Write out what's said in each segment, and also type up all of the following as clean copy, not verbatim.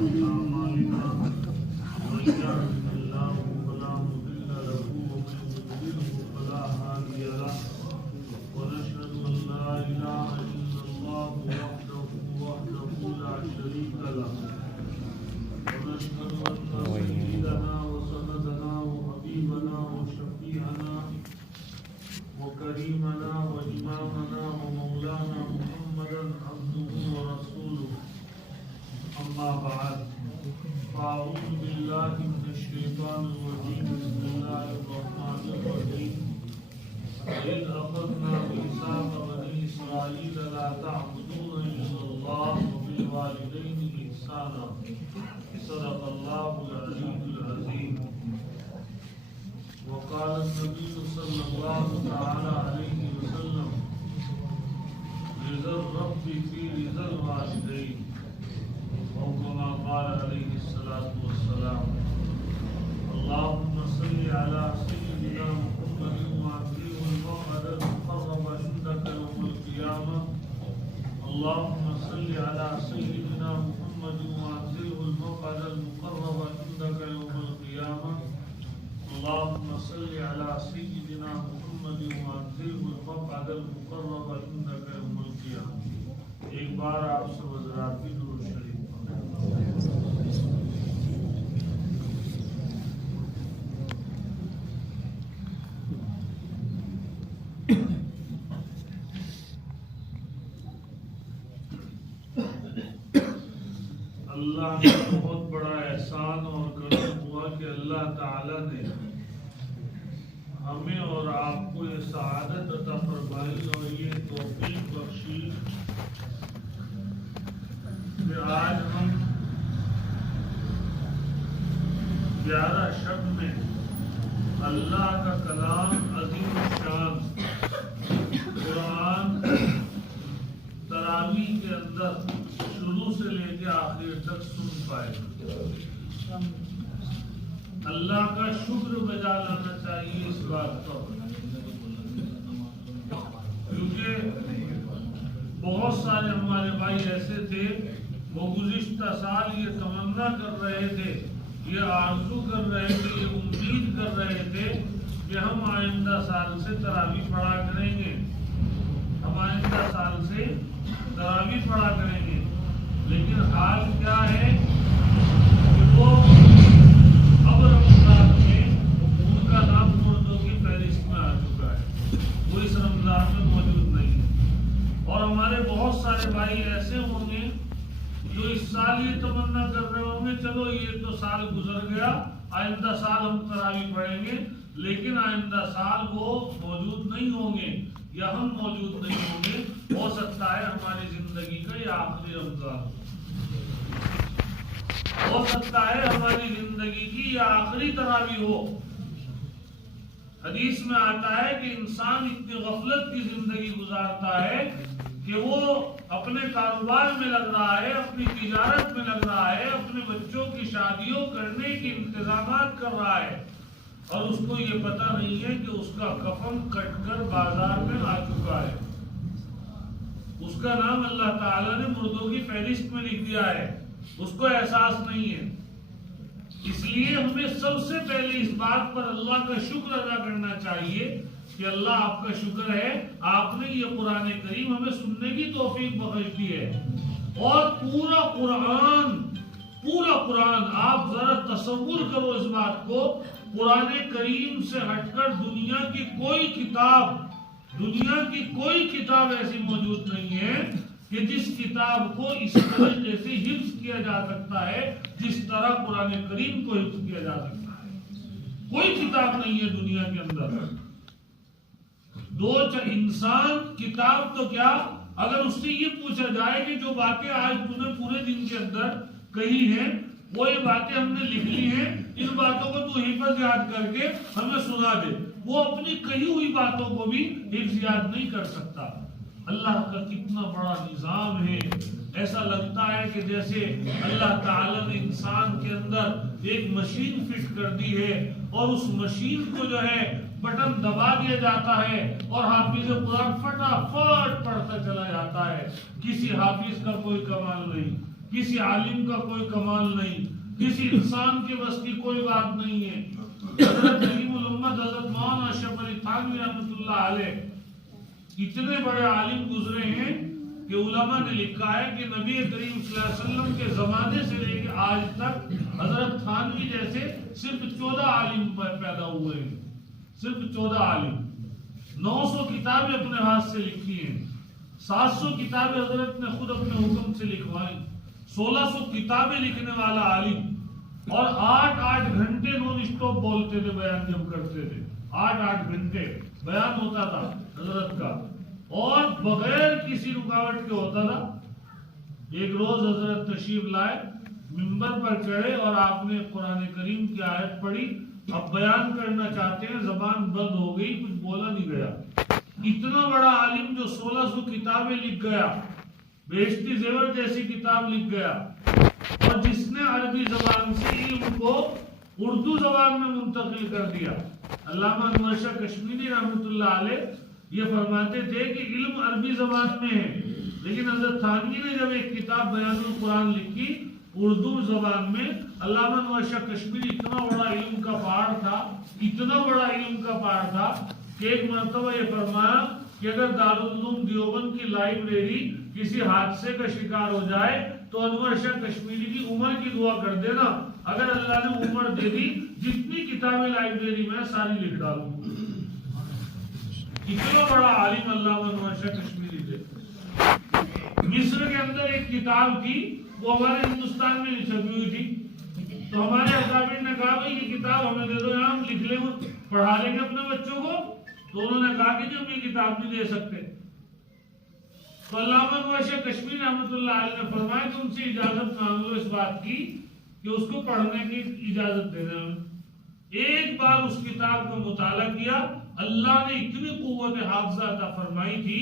سيئات أعمالنا من يهده الله فلا مضل له ومن يضلله فلا هادي له ونشهد أن لا إله إلا الله وحده لا شريك له ونشهد أن سيدنا وسندنا وحبيبنا وشفيعنا وكريمنا وإمامنا ومولانا محمدا عبده ورسوله أما بعد فأعوذ بالله من الشيطان الرجيم بسم الله الرحمن الرحيم إذ أخذنا ميثاق بني إسرائيل لا تعبدون إلا الله وبالوالدين إحسانا صدق الله العلي العظيم وقال النبي صلى الله تعالى عليه وسلم رضا الرب في رضا الوالدين أو كما قال عليه الصلاة والسلام اللهم صل على سيدنا محمد وعليه المقعد المقرب عندك يوم القيامة اللهم صل على سيدنا محمد وعليه المقعد المقرب عندك يوم القيامة اللهم صل على سيدنا محمد وعليه المقعد المقرب عندك يوم القيامة. ایک بار آپ سے حضرات بھی درود شریف اللہ کا بہت بڑا احسان اور کرم ہوا کہ اللہ تعالی نے ہمیں اور آپ کو یہ سعادت عطا فرمائی اور یہ توفیق بخشی کہ آج ہم 11 شب میں اللہ کا کلام عظیم الشان قرآن تراویح کے اندر شروع سے لے کے آخر تک سن پائے. اللہ کا شکر بجا لانا چاہیے اس بات پر، کیونکہ بہت سارے ہمارے بھائی ایسے تھے وہ گزشتہ سال یہ تمنا کر رہے تھے، یہ آرزو کر رہے تھے، یہ امید کر رہے تھے کہ ہم آئندہ سال سے تراویح پڑھا کریں گے، ہم آئندہ سال سے تراویح پڑھا کریں گے. لیکن حال کیا ہے کہ وہ اب رمضان میں ان کا نام مردوں کی فہرست میں آ چکا ہے، وہ اس رمضان میں موجود نہیں ہے. اور ہمارے بہت سارے بھائی ایسے ہوں گے جو اس سال یہ تمنا کر رہے ہوں گے چلو یہ تو سال گزر گیا، آئندہ سال ہم تراویح پڑھیں گے، لیکن آئندہ سال وہ موجود نہیں ہوں گے یا ہم موجود نہیں ہوں گے. ہو سکتا ہے ہماری زندگی کا یہ آخری رمضان ہو سکتا ہے ہماری زندگی کی یہ آخری تراویح ہو. حدیث میں آتا ہے کہ انسان اتنی غفلت کی زندگی گزارتا ہے کہ وہ اپنے کاروبار میں لگ رہا ہے، اپنی تجارت میں لگ رہا ہے، اپنے بچوں کی شادیوں کرنے کے انتظامات کر رہا ہے، اور اس کو یہ پتہ نہیں ہے کہ اس کا کفن کٹ کر بازار میں آ چکا ہے، اس کا نام اللہ تعالیٰ نے مردوں کی فہرست میں لکھ دیا ہے، اس کو احساس نہیں ہے. اس لیے ہمیں سب سے پہلے اس بات پر اللہ کا شکر ادا کرنا چاہیے کہ اللہ آپ کا شکر ہے آپ نے یہ قرآن کریم ہمیں سننے کی توفیق بخش دی ہے. اور پورا قرآن آپ ذرا تصور کرو اس بات کو، قرآن کریم سے ہٹ کر دنیا کی کوئی کتاب ایسی موجود نہیں ہے کہ جس کتاب کو اس طریقے سے حفظ کیا جا سکتا ہے جس طرح قرآن کریم کو حفظ کیا جا سکتا ہے. کوئی کتاب نہیں ہے دنیا کے اندر. انسان کتاب تو کیا، اگر اس سے یہ پوچھا جائے کہ جو باتیں آج تم نے پورے دن کے اندر کہی ہیں وہ یہ باتیں ہم نے لکھ لی ہیں، ان باتوں کو تو حفظ یاد کر کے ہمیں سنا دے، وہ اپنی کہی ہوئی باتوں کو بھی حفظ یاد نہیں کر سکتا. اللہ کا کتنا بڑا نظام ہے. ایسا لگتا ہے کہ جیسے اللہ تعالیٰ نے انسان کے اندر ایک مشین فٹ کر دی ہے اور اس مشین کو جو ہے بٹن دبا دیا جاتا ہے اور حافظ قرآن فٹافٹ پڑھتا چلا جاتا ہے. کسی حافظ کا کوئی کمال نہیں، کسی عالم کا کوئی کمال نہیں، کسی انسان کے بس کی کوئی بات نہیں ہے۔ حضرت علیم الامت حضرت مولانا اشرف علی تھانوی رحمۃ اللہ علیہ اتنے بڑے عالم گزرے ہیں کہ علماء نے لکھا ہے کہ نبی کریم صلی اللہ علیہ وسلم کے زمانے سے لے کے آج تک حضرت تھانوی جیسے صرف 14 عالم پیدا ہوئے ہیں، صرف 14 عالم۔ 900 کتابیں اپنے ہاتھ سے لکھی ہیں، 700 کتابیں حضرت نے خود اپنے حکم سے لکھوائیں، 1600 کتابیں لکھنے والا عالم، اور 8 گھنٹے نون اسٹاپ بولتے تھے، بیان جب کرتے تھے 8 گھنٹے بیان ہوتا تھا حضرت کا، اور بغیر کسی رکاوٹ کے ہوتا تھا۔ ایک روز حضرت تشریف لائے، منبر پر چڑھے اور آپ نے قرآن کریم کی آیت پڑھی، اب بیان کرنا چاہتے ہیں، زبان بند ہو گئی، کچھ بولا نہیں گیا۔ اتنا بڑا عالم جو 1600 کتابیں لکھ گیا، بہشتی زیور جیسی کتاب لکھ گیا، اور جس نے عربی زبان سے علم کو اردو زبان میں منتقل کر دیا۔ علامہ انور شاہ کشمیری رحمۃ اللہ علیہ یہ فرماتے تھے کہ علم عربی زبان میں ہے، لیکن حضرت تھانوی نے جب ایک کتاب بیان القرآن لکھی اردو زبان میں، علامہ انور شاہ کشمیری اتنا بڑا علم کا پہاڑ تھا، اتنا بڑا علم کا پہاڑ تھا کہ ایک مرتبہ یہ فرمایا کہ اگر دارالعلوم دیوبند کی لائبریری کسی حادثے کا شکار ہو جائے تو انور شاہ کشمیری کی عمر کی دعا کر دینا، اگر اللہ نے عمر دے دی جتنی کتابیں لائبریری میں ساری لکھ ڈالوں۔ اتنا بڑا عالم علامہ انور شاہ کشمیری تھے۔ مصر کے اندر ایک کتاب تھی، وہ ہمارے ہندوستان میں نہیں چھپی ہوئی تھی، تو ہمارے اکابر نے کہا بھائی یہ کتاب ہمیں دے دو، یہاں ہم لکھ لیں گے، پڑھا لیں گے اپنے بچوں کو۔ تو انہوں نے کہا کہ جی ہم یہ کتاب نہیں دے سکتے۔ تو علامہ انور شاہ کشمیری رحمۃ اللہ علیہ نے فرمایا کہ ان سے اجازت مانگ لو اس بات کی کہ اس کو پڑھنے کی اجازت دے دیں۔ ایک بار اس کتاب کو مطالعہ کیا، اللہ نے اتنی قوت حافظہ عطا فرمائی تھی،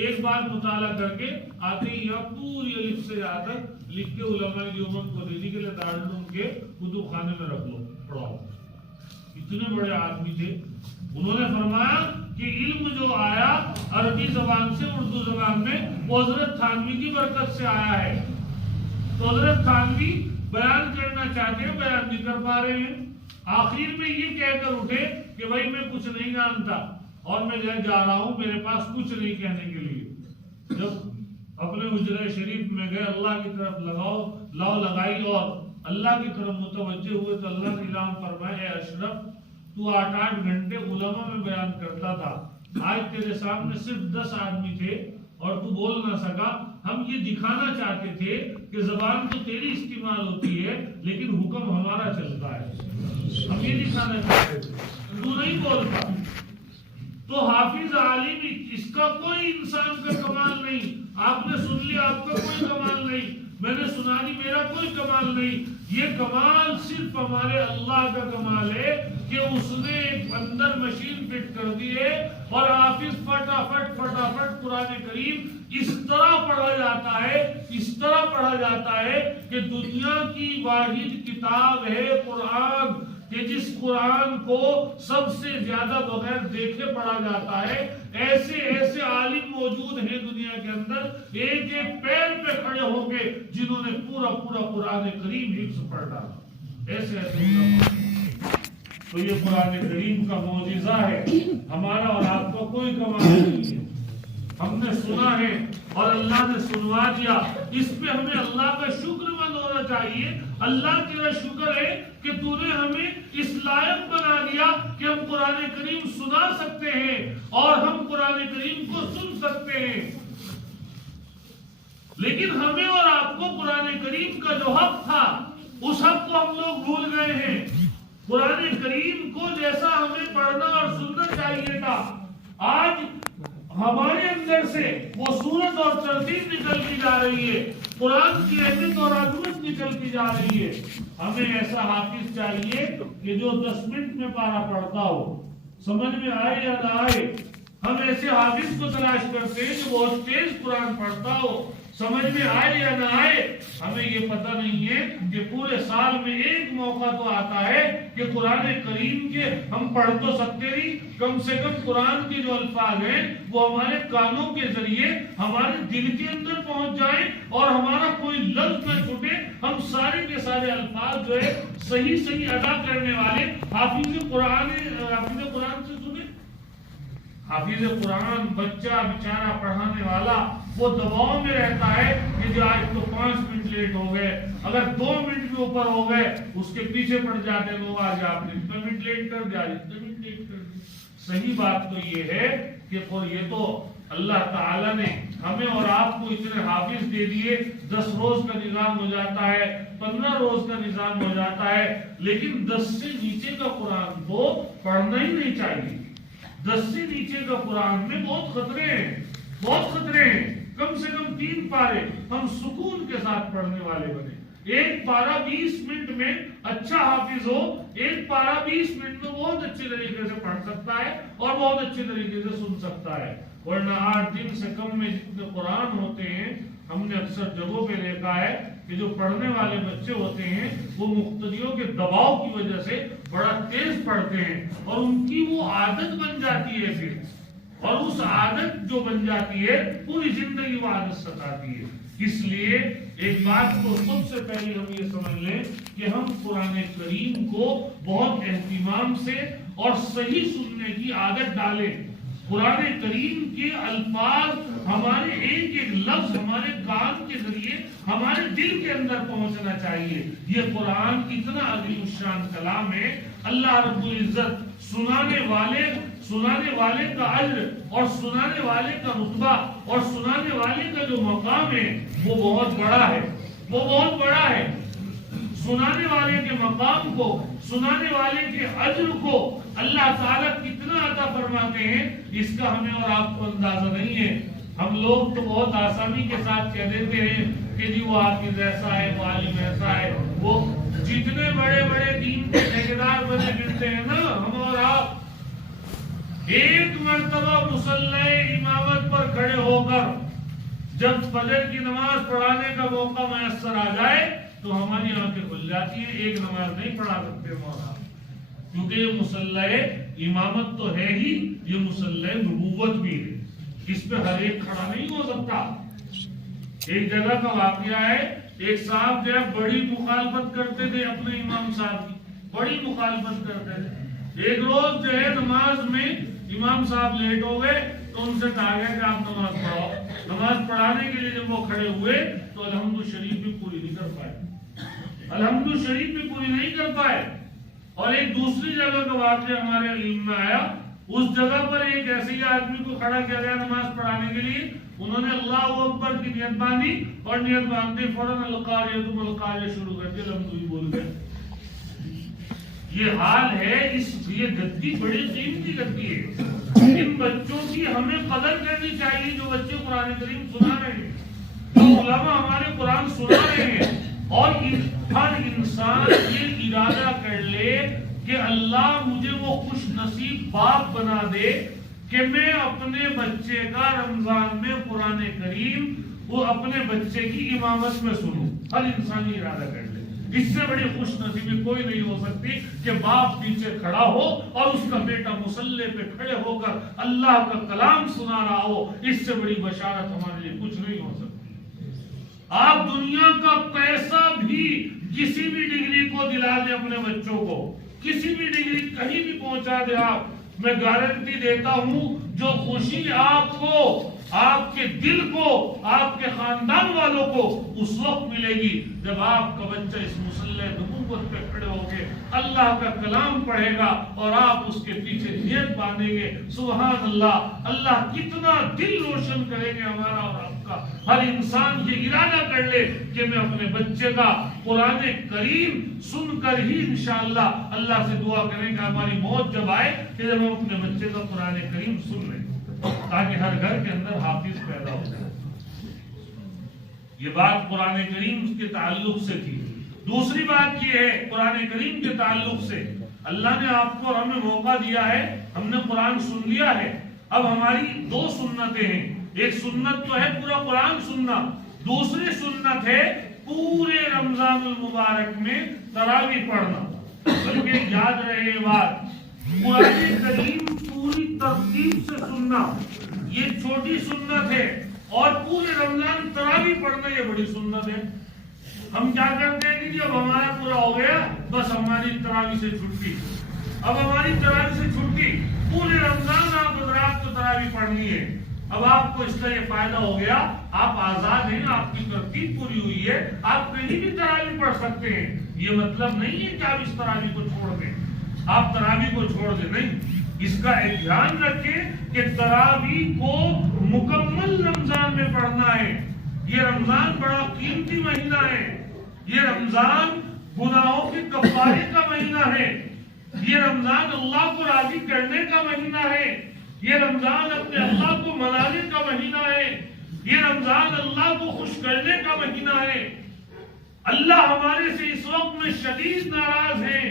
ایک بار مطالعہ کر کے آتے ہی یہاں پوری الف سے یہاں تک لکھ کے علماء دیوبند کو دے دی کہ دارالعلوم کے کتب خانے میں رکھ لو، پڑھاؤ۔ اتنے بڑے آدمی تھے۔ انہوں نے فرمایا کہ علم جو آیا عربی زبان سے اردو زبان میں، وہ حضرت تھانوی کی برکت سے آیا ہے۔ تو حضرت تھانوی بیان کرنا چاہتے ہیں، بیان نہیں کر پا رہے ہیں۔ آخر میں یہ کہہ کر اٹھے کہ بھائی میں کچھ نہیں جانتا اور میں جا رہا ہوں، میرے پاس کچھ نہیں کہنے کے لیے۔ جب اپنے حجرہ شریف میں گئے، اللہ کی طرف لو لگائی اور اللہ کی طرف متوجہ ہوئے تو اللہ نے اعلان فرمایا، اے اشرف تو 8 گھنٹے علماء میں بیان کرتا تھا، آج تیرے سامنے صرف 10 آدمی تھے اور تو بول نہ سکا۔ ہم یہ دکھانا چاہتے تھے کہ زبان تو تیری استعمال ہوتی ہے لیکن حکم ہمارا چلتا ہے، ہم یہ دکھانا چاہتے تھے، تو نہیں بولتا۔ تو حافظ عالم اس کا کوئی انسان کا کمال نہیں، آپ نے سن لیا آپ کا کوئی کمال نہیں، میں نے سنا دی میرا کوئی کمال نہیں، یہ کمال صرف ہمارے اللہ کا کمال ہے کہ اس نے ایک اندر مشین فٹ کر دی ہے اور حافظ فٹافٹ قرآن کریم اس طرح پڑھا جاتا ہے، اس طرح پڑھا جاتا ہے کہ دنیا کی واحد کتاب ہے قرآن، کہ جس قرآن کو سب سے زیادہ بغیر دیکھے پڑھا جاتا ہے۔ ایسے ایسے عالم موجود ہیں دنیا کے اندر، ایک ایک پیر پہ کھڑے ہو کے جنہوں نے پورا قرآن کریم حفظ پڑھ ڈالا، ایسے ایسے۔ تو یہ قرآن کریم کا معجزہ ہے، ہمارا اور آپ کا کوئی کمال نہیں ہے، ہم نے سنا ہے اور اللہ نے سنوا دیا، اس پہ ہمیں اللہ کا شکر مند ہونا چاہیے۔ اللہ تیرا شکر ہے کہ تو نے ہمیں اس لائق بنا دیا کہ ہم قرآن کریم سنا سکتے ہیں اور ہم قرآن کریم کو سن سکتے ہیں، لیکن ہمیں اور آپ کو قرآن کریم کا جو حق تھا اس حق کو ہم لوگ بھول گئے ہیں۔ قرآن کریم کو جیسا ہمیں پڑھنا اور سننا چاہیے تھا، آج ہمارے اندر سے وہ صورت اور ترتیب نکلتی جا رہی ہے، قرآن کی اہمیت اور عظمت نکلتی جا رہی ہے۔ ہمیں ایسا حافظ چاہیے کہ جو 10 منٹ میں پارا پڑھتا ہو، سمجھ میں آئے یا نہ آئے۔ ہم ایسے حافظ کو تلاش کرتے ہیں جو بہت تیز قرآن پڑھتا ہو، سمجھ میں آئے یا نہ آئے ہمیں یہ پتہ نہیں ہے کہ پورے سال میں ایک موقع تو آتا ہے کہ قرآن کریم کے ہم پڑھ تو سکتے نہیں، کم سے کم قرآن کے جو الفاظ ہیں وہ ہمارے کانوں کے ذریعے ہمارے دل کے اندر پہنچ جائیں اور ہمارا کوئی لفظ نہ چھوٹے، ہم سارے کے سارے الفاظ جو ہے صحیح ادا کرنے والے حافظ قرآن سے سنیں۔ حافظ قرآن بچہ بیچارہ پڑھانے والا وہ دباؤ میں رہتا ہے کہ جو آج تو 5 منٹ لیٹ ہو گئے، اگر 2 منٹ کے اوپر ہو گئے اس کے پیچھے پڑ جاتے ہیں لوگ، آج آپ نے اتنا منٹ لیٹ کر دیا، اتنا منٹ لیٹ کر دیا۔ صحیح بات تو یہ ہے کہ یہ تو اللہ تعالیٰ نے ہمیں اور آپ کو اتنے حافظ دے دیے، 10 روز کا نظام ہو جاتا ہے، 15 روز کا نظام ہو جاتا ہے، لیکن 10 سے نیچے کا قرآن تو پڑھنا ہی نہیں چاہیے۔ 10 سے نیچے کا قرآن میں بہت خطرے ہیں، بہت خطرے ہیں۔ کم سے کم 3 پارے ہم سکون کے ساتھ پڑھنے والے بنے۔ ایک پارہ 20 منٹ میں اچھا حافظ ہو، ایک پارہ 20 منٹ میں بہت اچھے طریقے سے پڑھ سکتا ہے اور بہت اچھے طریقے سے سن سکتا ہے، ورنہ 8 دن سے کم میں جتنے قرآن ہوتے ہیں ہم نے اکثر جگہوں پہ دیکھا ہے کہ جو پڑھنے والے بچے ہوتے ہیں وہ مقتدیوں کے دباؤ کی وجہ سے بڑا تیز پڑھتے ہیں اور ان کی وہ عادت بن جاتی ہے پھر، اور اس عادت جو بن جاتی ہے پوری زندگی وہ عادت ستاتی ہے۔ اس لیے ایک بات کو سب سے پہلے ہم یہ سمجھ لیں کہ ہم قرآن کریم کو بہت اہتمام سے اور صحیح سننے کی عادت ڈالیں۔ قرآن کریم کے الفاظ ہمارے ایک ایک لفظ ہمارے کان کے ذریعے ہمارے دل کے اندر پہنچنا چاہیے۔ یہ قرآن اتنا عظیم الشان کلام ہے، اللہ رب العزت سنانے والے کا اجر اور سنانے والے کا رتبہ اور سنانے والے کا جو مقام ہے وہ بہت بڑا ہے، وہ بہت بڑا ہے۔ سنانے والے کے مقام کو، سنانے والے کے اجر کو اللہ تعالیٰ کتنا عطا فرماتے ہیں اس کا ہمیں اور آپ کو اندازہ نہیں ہے۔ ہم لوگ تو بہت آسانی کے ساتھ کہہ دیتے ہیں کہ جی وہ حافظ ایسا ہے، وہ عالم ایسا ہے، وہ جتنے بڑے بڑے دین کے ٹھیکیدار بنے ملتے ہیں نا ہم اور آپ، ایک مرتبہ مصلی امامت پر کھڑے ہو کر جب فجر کی نماز پڑھانے کا موقع میسر آ جائے تو ہماری آنکھیں کھل جاتی ہیں، ایک نماز نہیں پڑھا سکتے مولا، کیونکہ یہ مصلی امامت تو ہے ہی، یہ مصلی نبوت بھی ہے، اس پہ ہر ایک کھڑا نہیں ہو سکتا۔ ایک جگہ کا واقعہ ہے، ایک صاحب جو ہے بڑی مخالفت کرتے تھے اپنے امام صاحب کی، بڑی مخالفت کرتے تھے۔ ایک روز جو ہے نماز میں امام صاحب لیٹ ہو گئے تو ان سے کہا گیا کہ آپ نماز پڑھاؤ۔ نماز پڑھانے کے لیے جب وہ کھڑے ہوئے تو الحمد شریف بھی پوری نہیں کر پائے، الحمد شریف بھی پوری نہیں کر پائے۔ اور ایک دوسری جگہ کا واقعہ ہمارے علم میں آیا، اس جگہ پر ایک ایسے ہی آدمی کو کھڑا کیا گیا نماز پڑھانے کے لیے، انہوں نے اللہ اکبر کی نیت باندھی اور نیت باندھتے فوراً القاریہ تم القاریہ شروع کر کے الحمد ہی بول گئے۔ یہ حال ہے، یہ گدی بڑی قیمتی گدی ہے، ان بچوں کی ہمیں قدر کرنی چاہیے جو بچے قرآن کریم سنا رہے ہیں، جو علماء ہمارے قرآن سنا رہے ہیں، اور ہر انسان یہ ارادہ کر لے کہ اللہ مجھے وہ خوش نصیب باپ بنا دے کہ میں اپنے بچے کا رمضان میں قرآن کریم وہ اپنے بچے کی امامت میں سنوں۔ ہر انسان یہ ارادہ کر لے، اس سے بڑی خوش نصیبی کوئی نہیں ہو سکتی کہ باپ پیچھے کھڑا ہو اور اس کا بیٹا مصلی پہ کھڑے ہو کر اللہ کا کلام سنا رہا ہو، اس سے بڑی بشارت ہمارے لیے کچھ نہیں ہو سکتی۔ آپ دنیا کا پیسہ بھی کسی بھی ڈگری کو دلا دیں اپنے بچوں کو، کسی بھی ڈگری کہیں بھی پہنچا دے آپ، میں گارنٹی دیتا ہوں جو خوشی آپ کو، آپ کے دل کو، آپ کے خاندان والوں کو اس وقت ملے گی جب آپ کا بچہ اس مصلی نبوت پہ کھڑے ہو کے اللہ کا کلام پڑھے گا اور آپ اس کے پیچھے نیت باندھیں گے۔ سبحان اللہ، اللہ کتنا دل روشن کریں گے ہمارا اور آپ کا۔ ہر انسان یہ ارادہ کر لے کہ میں اپنے بچے کا قرآن کریم سن کر ہی انشاءاللہ اللہ سے دعا کریں گے ہماری موت جب آئے کہ جب ہم اپنے بچے کا قرآن کریم سن لیں، تاکہ ہر گھر کے اندر حافظ پیدا ہو جائے۔ یہ بات قرآن کریم کے تعلق سے تھی۔ دوسری بات یہ ہے قرآن کریم کے تعلق سے، اللہ نے آپ کو اور ہمیں موقع دیا ہے، ہم نے قرآن سن لیا ہے، اب ہماری 2 سنتیں ہیں۔ ایک سنت تو ہے پورا قرآن سننا، دوسری سنت ہے پورے رمضان المبارک میں تراویح پڑھنا. بلکہ یاد رہے بات، قرآن کریم پوری ترتیب سے سننا یہ چھوٹی سنت ہے، اور پورے رمضان تراویح پڑھنا یہ بڑی سنت ہے. ہم کیا کرتے ہیں کہ جب ہمارا پورا ہو گیا بس ہماری تراویح سے چھٹی، اب ہماری تراویح سے چھٹی، پورے رمضان آپ حضرات کو تراویح پڑھنی ہے. اب آپ کو اس کا یہ فائدہ ہو گیا، آپ آزاد ہیں، آپ کی ترتیب پوری ہوئی ہے، آپ کہیں بھی تراویح پڑھ سکتے ہیں. یہ مطلب نہیں ہے کہ آپ اس تراویح کو چھوڑ دیں، آپ تراویح کو چھوڑ دیں، نہیں. اس کا ایک دھیان رکھیں کہ تراویح کو مکمل رمضان میں پڑھنا ہے. یہ رمضان بڑا قیمتی مہینہ ہے، یہ رمضان گناہوں کے کفارے کا مہینہ ہے، یہ رمضان اللہ کو راضی کرنے کا مہینہ ہے، یہ رمضان اپنے اللہ کو منانے کا مہینہ ہے، یہ رمضان اللہ کو خوش کرنے کا مہینہ ہے. اللہ ہمارے سے اس وقت میں شدید ناراض ہیں،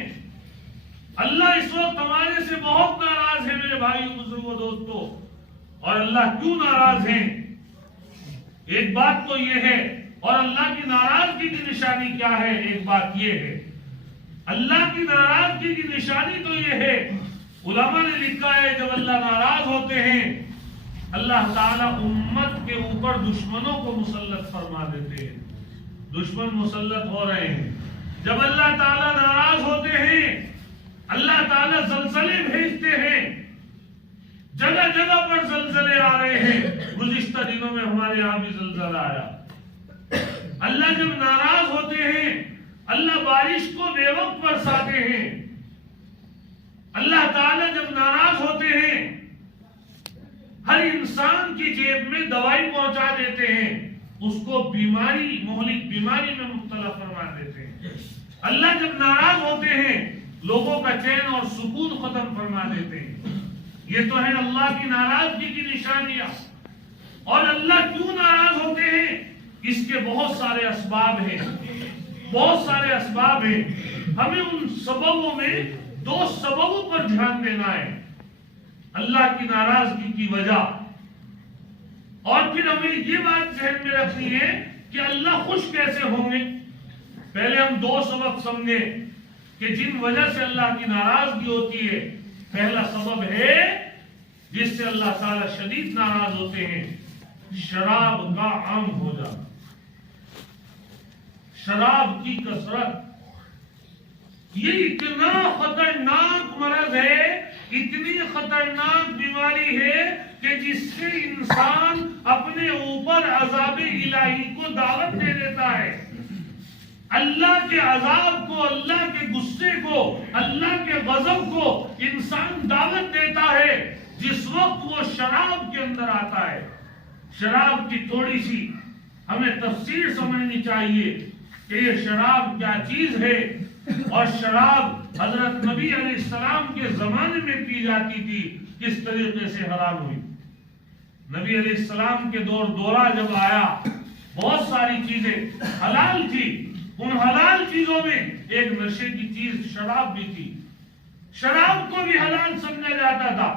اللہ اس وقت ہمارے سے بہت ناراض ہے میرے بھائیو بزرگوں دوستو. اور اللہ کیوں ناراض ہیں؟ ایک بات تو یہ ہے، اور اللہ کی ناراضگی کی نشانی کیا ہے؟ ایک بات یہ ہے، اللہ کی ناراضگی کی نشانی تو یہ ہے، علماء نے لکھا ہے جب اللہ ناراض ہوتے ہیں اللہ تعالیٰ امت کے اوپر دشمنوں کو مسلط فرما دیتے ہیں. دشمن مسلط ہو رہے ہیں. جب اللہ تعالیٰ ناراض ہوتے ہیں اللہ تعالیٰ زلزلے بھیجتے ہیں، جگہ جگہ پر زلزلے آ رہے ہیں. گزشتہ دنوں میں ہمارے یہاں بھی زلزلہ آیا. اللہ جب ناراض ہوتے ہیں اللہ بارش کو بے وقت برساتے ہیں. اللہ تعالیٰ جب ناراض ہوتے ہیں ہر انسان کی جیب میں دوائی پہنچا دیتے ہیں، اس کو بیماری، مہلک بیماری میں مبتلا فرما دیتے ہیں. اللہ جب ناراض ہوتے ہیں لوگوں کا چین اور سکون ختم فرما دیتے ہیں. یہ تو ہے اللہ کی ناراضگی کی نشانیاں. اور اللہ کیوں ناراض ہوتے ہیں؟ اس کے بہت سارے اسباب ہیں، بہت سارے اسباب ہیں. ہمیں ان سببوں میں 2 سببوں پر دھیان دینا ہے اللہ کی ناراضگی کی وجہ. اور پھر ہمیں یہ بات ذہن میں رکھنی ہے کہ اللہ خوش کیسے ہوں گے. پہلے ہم 2 سبب سمجھے کہ جن وجہ سے اللہ کی ناراضگی ہوتی ہے. پہلا سبب ہے جس سے اللہ تعالی شدید ناراض ہوتے ہیں، شراب کا عام ہو جانا، شراب کی کثرت. یہ اتنا خطرناک مرض ہے، اتنی خطرناک بیماری ہے کہ جس سے انسان اپنے اوپر عذاب الہی کو دعوت دے دیتا ہے. اللہ کے عذاب کو، اللہ کے غصے کو، اللہ کے غضب کو انسان دعوت دیتا ہے جس وقت وہ شراب کے اندر آتا ہے. شراب کی تھوڑی سی ہمیں تفسیر سمجھنی چاہیے کہ یہ شراب کیا چیز ہے. اور شراب حضرت نبی علیہ السلام کے زمانے میں پی جاتی تھی، کس طریقے سے حرام ہوئی. نبی علیہ السلام کے دورہ جب آیا بہت ساری چیزیں حلال تھی. ان حلال چیزوں میں ایک نشے کی چیز شراب بھی تھی. شراب کو بھی حلال سمجھا جاتا تھا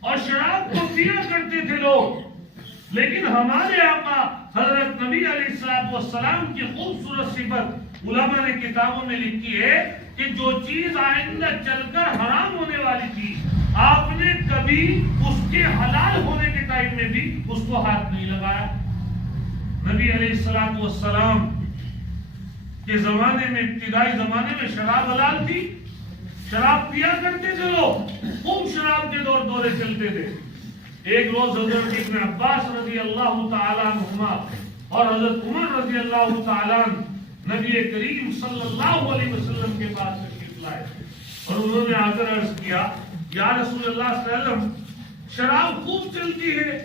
اور شراب کو پیا کرتے تھے لوگ. لیکن ہمارے آقا حضرت نبی علیہ السلام کی خوبصورت صفت علماء نے کتابوں میں لکھی ہے کہ جو چیز آئندہ چل کر حرام ہونے والی تھی آپ نے کبھی اس کے حلال ہونے کے ٹائم میں بھی اس کو ہاتھ نہیں لگایا. نبی علیہ السلام کے زمانے میں، ابتدائی زمانے میں شراب حلال تھی، شراب پیا کرتے تھے لوگ، خوب شراب کے دورے چلتے تھے. ایک روز حضرت ابن عباس رضی اللہ تعالیٰ عنہما اور حضرت عمر رضی اللہ تعالیٰ عنہ نبی کریم صلی اللہ علیہ وسلم کے پاس تشریف لائے اور انہوں نے آ کر عرض کیا یا رسول اللہ صلی اللہ علیہ وسلم شراب خوب چلتی ہے،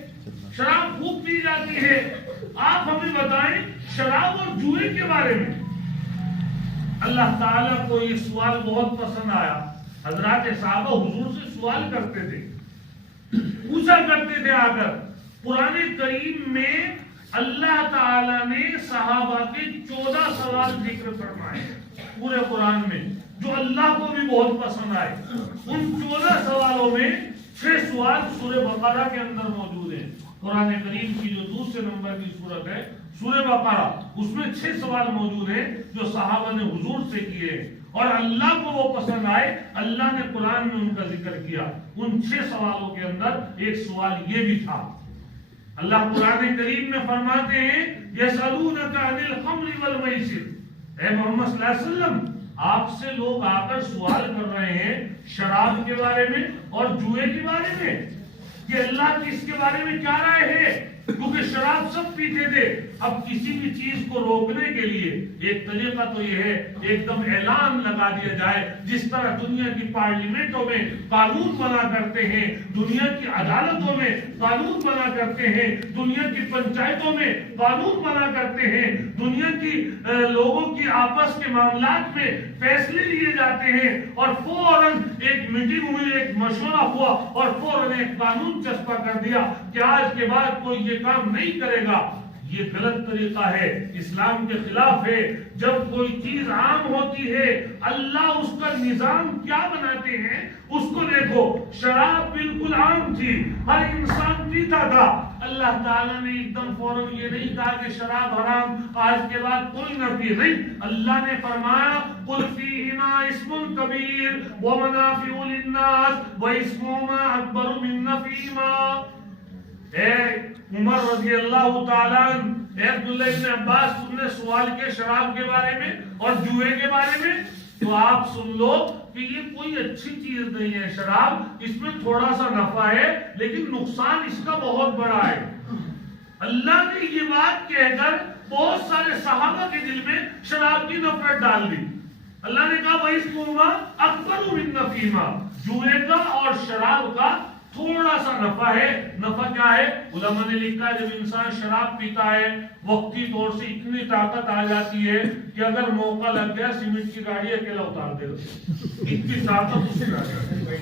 شراب خوب پی جاتی ہے، آپ ہمیں بتائیں شراب اور جوئے کے بارے میں. اللہ تعالیٰ کو یہ سوال بہت پسند آیا. حضرات صحابہ حضور سے سوال کرتے تھے، پوچھا کرتے تھے آ کر. قرآن کریم میں اللہ تعالیٰ نے صحابہ کے 14 سوال ذکر فرمائے پورے قرآن میں جو اللہ کو بھی بہت پسند آئے. ان 14 سوالوں میں 6 سوال سورہ بقرہ کے اندر موجود ہیں. قرآن کریم کی جو دوسرے نمبر کی سورت ہے سورہ بقرہ، اس میں 6 سوال موجود ہیں جو صحابہ نے حضور سے کیے ہیں اور اللہ کو وہ پسند آئے، اللہ نے قرآن میں ان کا ذکر کیا۔ ان 6 سوالوں کے اندر ایک سوال یہ بھی تھا۔ اللہ قرآن کریم میں فرماتے ہیں یسألونک عن الخمر والمیسر، اے محمد صلی اللہ علیہ وسلم آپ سے لوگ آ کر سوال کر رہے ہیں شراب کے بارے میں اور جوئے کے بارے میں کہ اللہ کی اس کے بارے میں کیا رائے ہے، کیونکہ شراب سب پیتے تھے۔ اب کسی بھی چیز کو روکنے کے لیے ایک طریقہ تو یہ ہے ایک دم اعلان لگا دیا جائے، جس طرح دنیا کی پارلیمنٹوں میں قانون بنا کرتے ہیں، دنیا کی عدالتوں میں قانون بنا کرتے ہیں، دنیا کی پنچایتوں میں قانون بنا کرتے ہیں، دنیا کی لوگوں کی آپس کے معاملات میں فیصلے لیے جاتے ہیں، اور فوراً ایک میٹنگ ہوئی، ایک مشورہ ہوا اور فوراً ایک قانون چسپاں کر دیا کہ آج کے بعد کوئی یہ کام نہیں کرے گا۔ یہ غلط طریقہ ہے، اسلام کے خلاف ہے۔ جب کوئی چیز عام ہوتی ہے اللہ اس کا نظام کیا بناتے ہیں اس کو دیکھو۔ شراب بالکل عام تھی، ہر انسان پیتا تھا، اللہ تعالیٰ نے ایک دم فوراً یہ نہیں کہا کہ شراب حرام آج کے بعد کوئی نہ پیے، نہیں، اللہ نے فرمایا قل فیہما اسم کبیر ومنافع للناس واسمہما اکبر من نفعہما۔ اے عمر رضی اللہ تعالیٰ عنہ، اے عبداللہ ابن عباس، تم نے سوال کیا شراب کے بارے میں اور جوئے کے بارے میں، تو آپ سن لو کہ یہ کوئی اچھی چیز نہیں ہے شراب، اس میں تھوڑا سا نفع ہے لیکن نقصان اس کا بہت بڑا ہے۔ اللہ نے یہ بات کہہ کر بہت سارے صحابہ کے دل میں شراب کی نفرت ڈال دی۔ اللہ نے کہا وَإِسْمُهُمَا أَكْبَرُ مِن نَفْعِهِمَا، جوئے کا اور شراب کا تھوڑا سا نفع ہے۔ نفع کیا ہے؟ علماء نے لکھا ہے جب انسان شراب پیتا ہے وقتی طور سے اتنی طاقت آ جاتی ہے کہ اگر موقع لگ گیا سیمنٹ کی گاڑی اکیلا اتار دے گا، اتنی طاقت اس میں آ جاتی ہے۔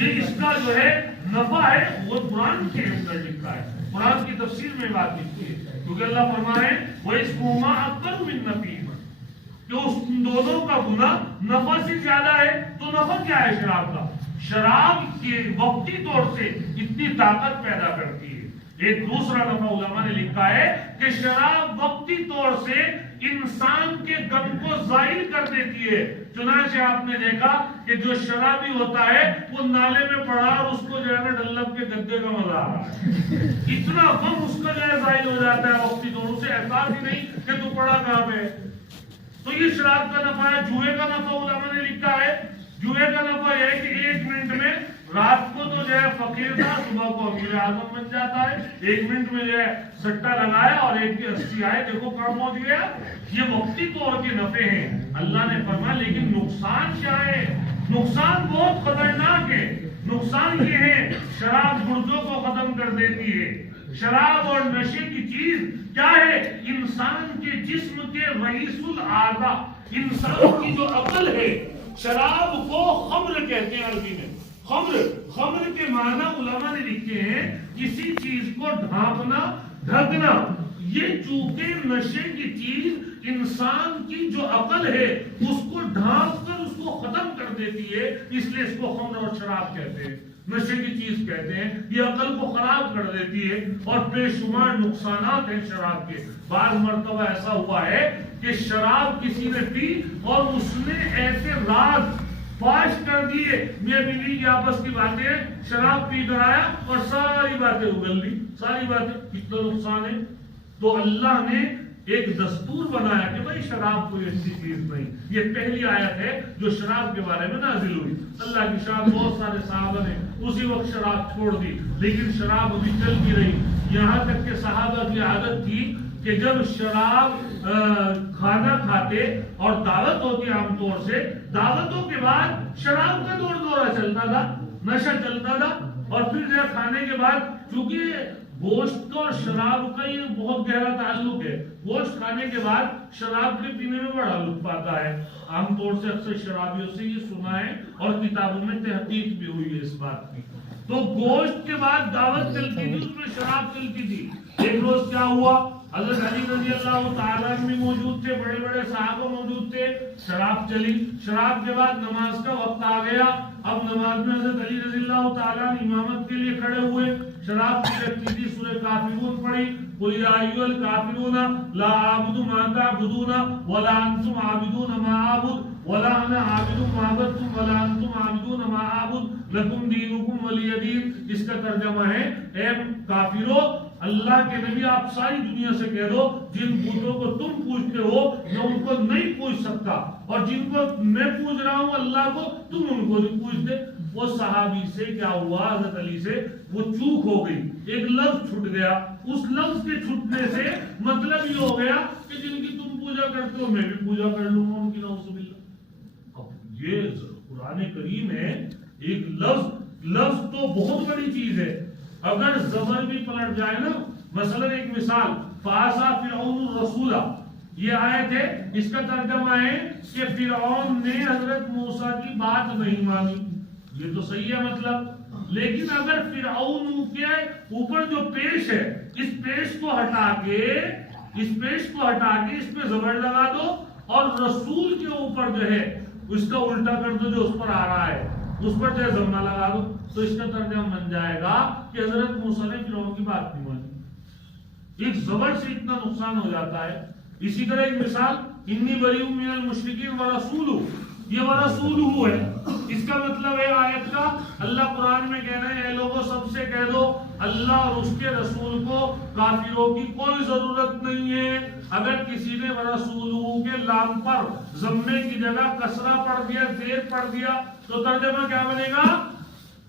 یہ اس کا جو ہے نفع ہے، وہ قرآن کے اندر لکھا ہے، قرآن کی تفسیر میں بات لکھی ہے، کیونکہ اللہ فرمائے وَإِسْمُهُمَا أَكْبَرُ مِن نَفْعِهِمَا، کہ اس دونوں کا گناہ نفع سے زیادہ ہے۔ تو نفع کیا ہے شراب کا؟ شراب کے وقتی طور سے اتنی طاقت پیدا کرتی ہے۔ ایک دوسرا نفع علماء نے لکھا ہے کہ شراب وقتی طور سے انسان کے غم کو ظاہر کر دیتی ہے۔ چنانچہ آپ نے دیکھا کہ جو شرابی ہوتا ہے وہ نالے میں پڑا اور اس کو جو ہے نا ڈلب کے گدے کا مزہ آ رہا ہے، اتنا غم اس کا جو ہے ظاہر ہو جاتا ہے وقتی طور سے، احساس ہی نہیں کہ تو پڑا کہاں پہ۔ تو یہ شراب کا نفع ہے۔ جوئے کا نفع علماء نے لکھا ہے، جوئے کا نفع یہ ہے کہ 1 منٹ میں رات کو تو جو ہے فقیر تھا صبح کو امیر اعظم بن جاتا ہے، 1 منٹ میں جو ہے سٹا لگایا اور 1 کی 80 آئے، دیکھو کام ہو گیا۔ یہ وقتی طور کے نفع ہیں۔ اللہ نے فرمایا لیکن نقصان کیا ہے؟ نقصان بہت خطرناک ہے۔ نقصان یہ ہے شراب گردوں کو ختم کر دیتی ہے۔ شراب اور نشے کی چیز کیا ہے؟ انسان کے جسم کے رئیس الاعضاء، انسان کی جو عقل ہے، شراب کو خمر کہتے ہیں عربی میں۔ خمر کے معنی علماء نے لکھے ہیں کسی چیز کو ڈھانپنا، ڈھکنا۔ یہ چونکہ نشے کی چیز انسان کی جو عقل ہے اس کو ڈھانپ کر اس کو ختم کر دیتی ہے، اس لیے اس کو خمر اور شراب کہتے ہیں، نشے کی چیز کہتے ہیں۔ یہ عقل کو خراب کر دیتی ہے اور بے شمار نقصانات ہیں شراب کے۔ بعض مرتبہ ایسا ہوا ہے کہ شراب کسی نے پی اور اس نے ایسے راز فاش کر دیے، میاں بیوی کی آپس کی باتیں، شراب پی کر آیا اور ساری باتیں اگل لی، ساری باتیں، کتنا نقصان ہے۔ تو اللہ نے ایک دستور بنایا کہ بھائی شراب کوئی ایسی چیز نہیں۔ یہ پہلی آیت ہے جو شراب کے بارے میں نازل ہوئی۔ اللہ کی شراب بہت سارے صحابہ نے اسی وقت شراب چھوڑ دی، لیکن شراب ابھی چلتی رہی، یہاں تک کہ صحابہ کی عادت تھی کہ جب شراب کھانا کھاتے اور دعوت ہوتی عام طور سے، دعوتوں کے بعد شراب کا دورہ چلتا تھا، نشہ چلتا تھا، اور پھر جو کھانے کے بعد، چونکہ گوشت اور شراب کا یہ بہت گہرا تعلق ہے، گوشت کھانے کے بعد شراب کے پینے میں بڑا لطف آتا ہے۔ عام طور سے اکثر شرابیوں سے یہ سنا ہے اور کتابوں میں تحقیق بھی ہوئی ہے اس بات کی۔ تو گوشت کے بعد دعوت چلتی تھی، اس میں شراب چلتی تھی۔ ایک روز کیا ہوا، حضرت علی رضی اللہ تعالیٰ عنہ بھی موجود تھے، بڑے بڑے صحابہ موجود تھے، شراب چلی۔ شراب کے بعد نماز کا وقت آ گیا۔ اب نماز میں حضرت علی رضی اللہ تعالیٰ عنہ امامت کے لیے کھڑے ہوئے، شراب کی لگتی تھی، سورہ کافرون پڑھی، قل یا ایھا الکافرون لا اعبد ما تعبدون ولا انتم عابدون ما اعبد ولا انا عابد ما عبدتم ولا انتم عابدون ما اعبد لکم دینکم ولی دین. اس کا ترجمہ ہے اے کافرو اللہ کے نبی آپ ساری دنیا سے کہہ دو جن بتوں کو تم پوجتے ہو میں ان کو نہیں پوج سکتا اور جن کو میں پوج رہا ہوں اللہ کو تم ان کو نہیں پوجتے. وہ صحابی سے کیا ہوا حضرت علی سے وہ چوک ہو گئی ایک لفظ چھٹ گیا. اس لفظ کے چھٹنے سے مطلب یہ ہو گیا کہ جن کی تم پوجا کرتے ہو میں بھی پوجا کر لوں گا ان کی نعوذ باللہ. اب یہ قرآن کریم ہے ایک لفظ تو بہت بڑی چیز ہے. اگر زبر بھی پلٹ جائے نا مثلا ایک مثال فاسا فرعون الرسول یہ آیت ہے اس کا ترجمہ ہے کہ فرعون نے حضرت موسیٰ کی بات نہیں مانی. یہ تو صحیح ہے مطلب لیکن اگر فرعون کے اوپر جو پیش ہے اس پیش کو ہٹا کے اس پہ زبر لگا دو اور رسول کے اوپر جو ہے اس کا الٹا کر دو جو اس پر آ رہا ہے اس پر جو ہے ضمہ لگا دو تو اس کا ترجمہ بن جائے گا کہ حضرت موسیٰ نے فرعون کی بات نہیں مانی. ایک زبر سے اتنا نقصان ہو جاتا ہے. اسی طرح ایک مثال انی بریء من المشرکین ورسولہ یہ ورسولہ ہے. اس کا مطلب ہے آیت کا اللہ قرآن میں کہہ رہے ہیں اے لوگوں سب سے کہہ دو اللہ اور اس کے رسول کو کافروں کی کوئی ضرورت نہیں ہے. اگر کسی نے ورسولہ کے لام پر ضمے کی جگہ کسرہ پڑھ دیا زیر پڑھ دیا تو ترجمہ کیا بنے گا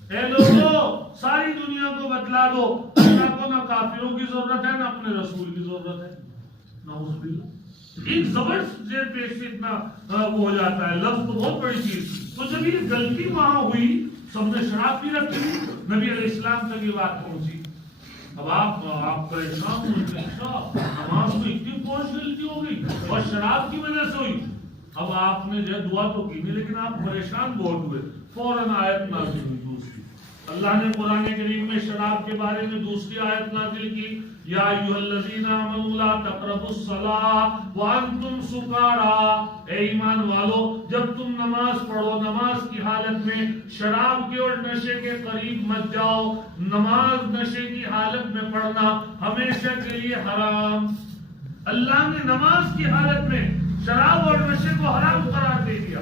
اے لوگوں ساری دنیا کو بتلا دو اللہ کو نہ کافروں کی ضرورت ہے نہ اپنے رسول کی ضرورت ہے. نعوذ باللہ. ایک زبر زیر پیش سے اتنا وہ ہو جاتا ہے. لفظ تو بہت بڑی چیز. تو جب یہ غلطی وہاں ہوئی سب نے شراب پی رکھی نبی علیہ السلام تک یہ بات پہنچی. اب آپ پریشان ہوئے نماز میں اتنی پہنچ غلطی ہو گئی اور شراب کی وجہ سے ہوئی. اب آپ نے جو دعا تو کی نہیں لیکن آپ پریشان بہت ہوئے. فوراً آیت نازل ہوئی دوسری. اللہ نے قرآن کریم میں شراب کے بارے میں دوسری آیت نازل کی یا ایھا الذین آمنوا لا تقربوا الصلاۃ وانتم سکارا. اے ایمان والو جب تم نماز پڑھو نماز کی حالت میں شراب کے اور نشے کے قریب مت جاؤ. نماز نشے کی حالت میں پڑھنا ہمیشہ کے لیے حرام. اللہ نے نماز کی حالت میں شراب اور نشے کو حرام قرار دے دیا.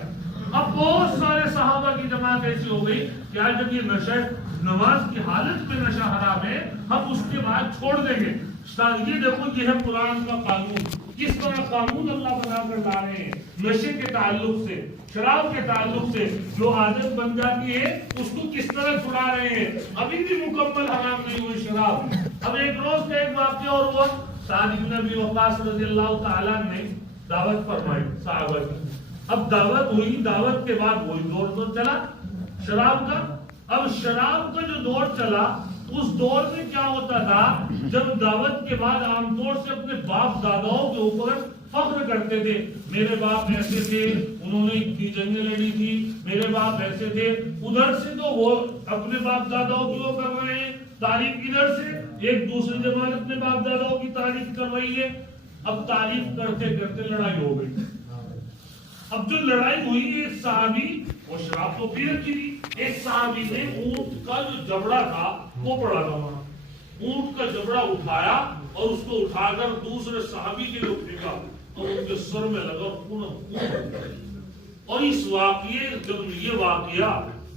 اب بہت سارے صحابہ کی جماعت ایسی ہو گئی کہ آج جب یہ نشہ نماز کی حالت میں نشہ حرام ہے ہم اس کے بعد چھوڑ دیں گے. یہ دیکھو یہ ہے قرآن کا قانون. کس طرح قانون اللہ بنا کر لا رہے ہیں نشے کے تعلق سے شراب کے تعلق سے جو عادت بن جاتی ہے اس کو کس طرح چھڑا رہے ہیں. ابھی بھی مکمل حرام نہیں ہوئی شراب. اب ایک روز کا ایک واقعہ اور ہوا. سعد بن ابی وقاص رضی اللہ تعالیٰ نے دعوت فرمائی صحابہ کی. اب دعوت ہوئی دعوت کے بعد وہی دور تو چلا شراب کا. اب شراب کا جو دور چلا اس دور میں کیا ہوتا تھا جب دعوت کے بعد عام طور سے اپنے باپ داداؤں کے اوپر فخر کرتے تھے. میرے باپ ایسے تھے انہوں نے اتنی جنگیں لڑی تھی میرے باپ ایسے تھے. ادھر سے تو وہ اپنے باپ داداؤں کی وہ کر رہے ہیں تعریف. ادھر سے ایک دوسری جماعت اپنے باپ داداؤں کی تعریف کر رہی ہے. اب تعریف کرتے کرتے لڑائی ہو گئی. اب جو لڑائی ہوئی ایک صحابی وہ شراب تو پی رکھی تھی. ایک صحابی نے اونٹ کا جو جبڑا تھا وہ پڑا تھا وہاں. اونٹ کا جبڑا اٹھایا اور اس کو اٹھا کر دوسرے صحابی کے لیے پھینکا اور ان کے سر میں لگا اور اس واقعے جب یہ واقعہ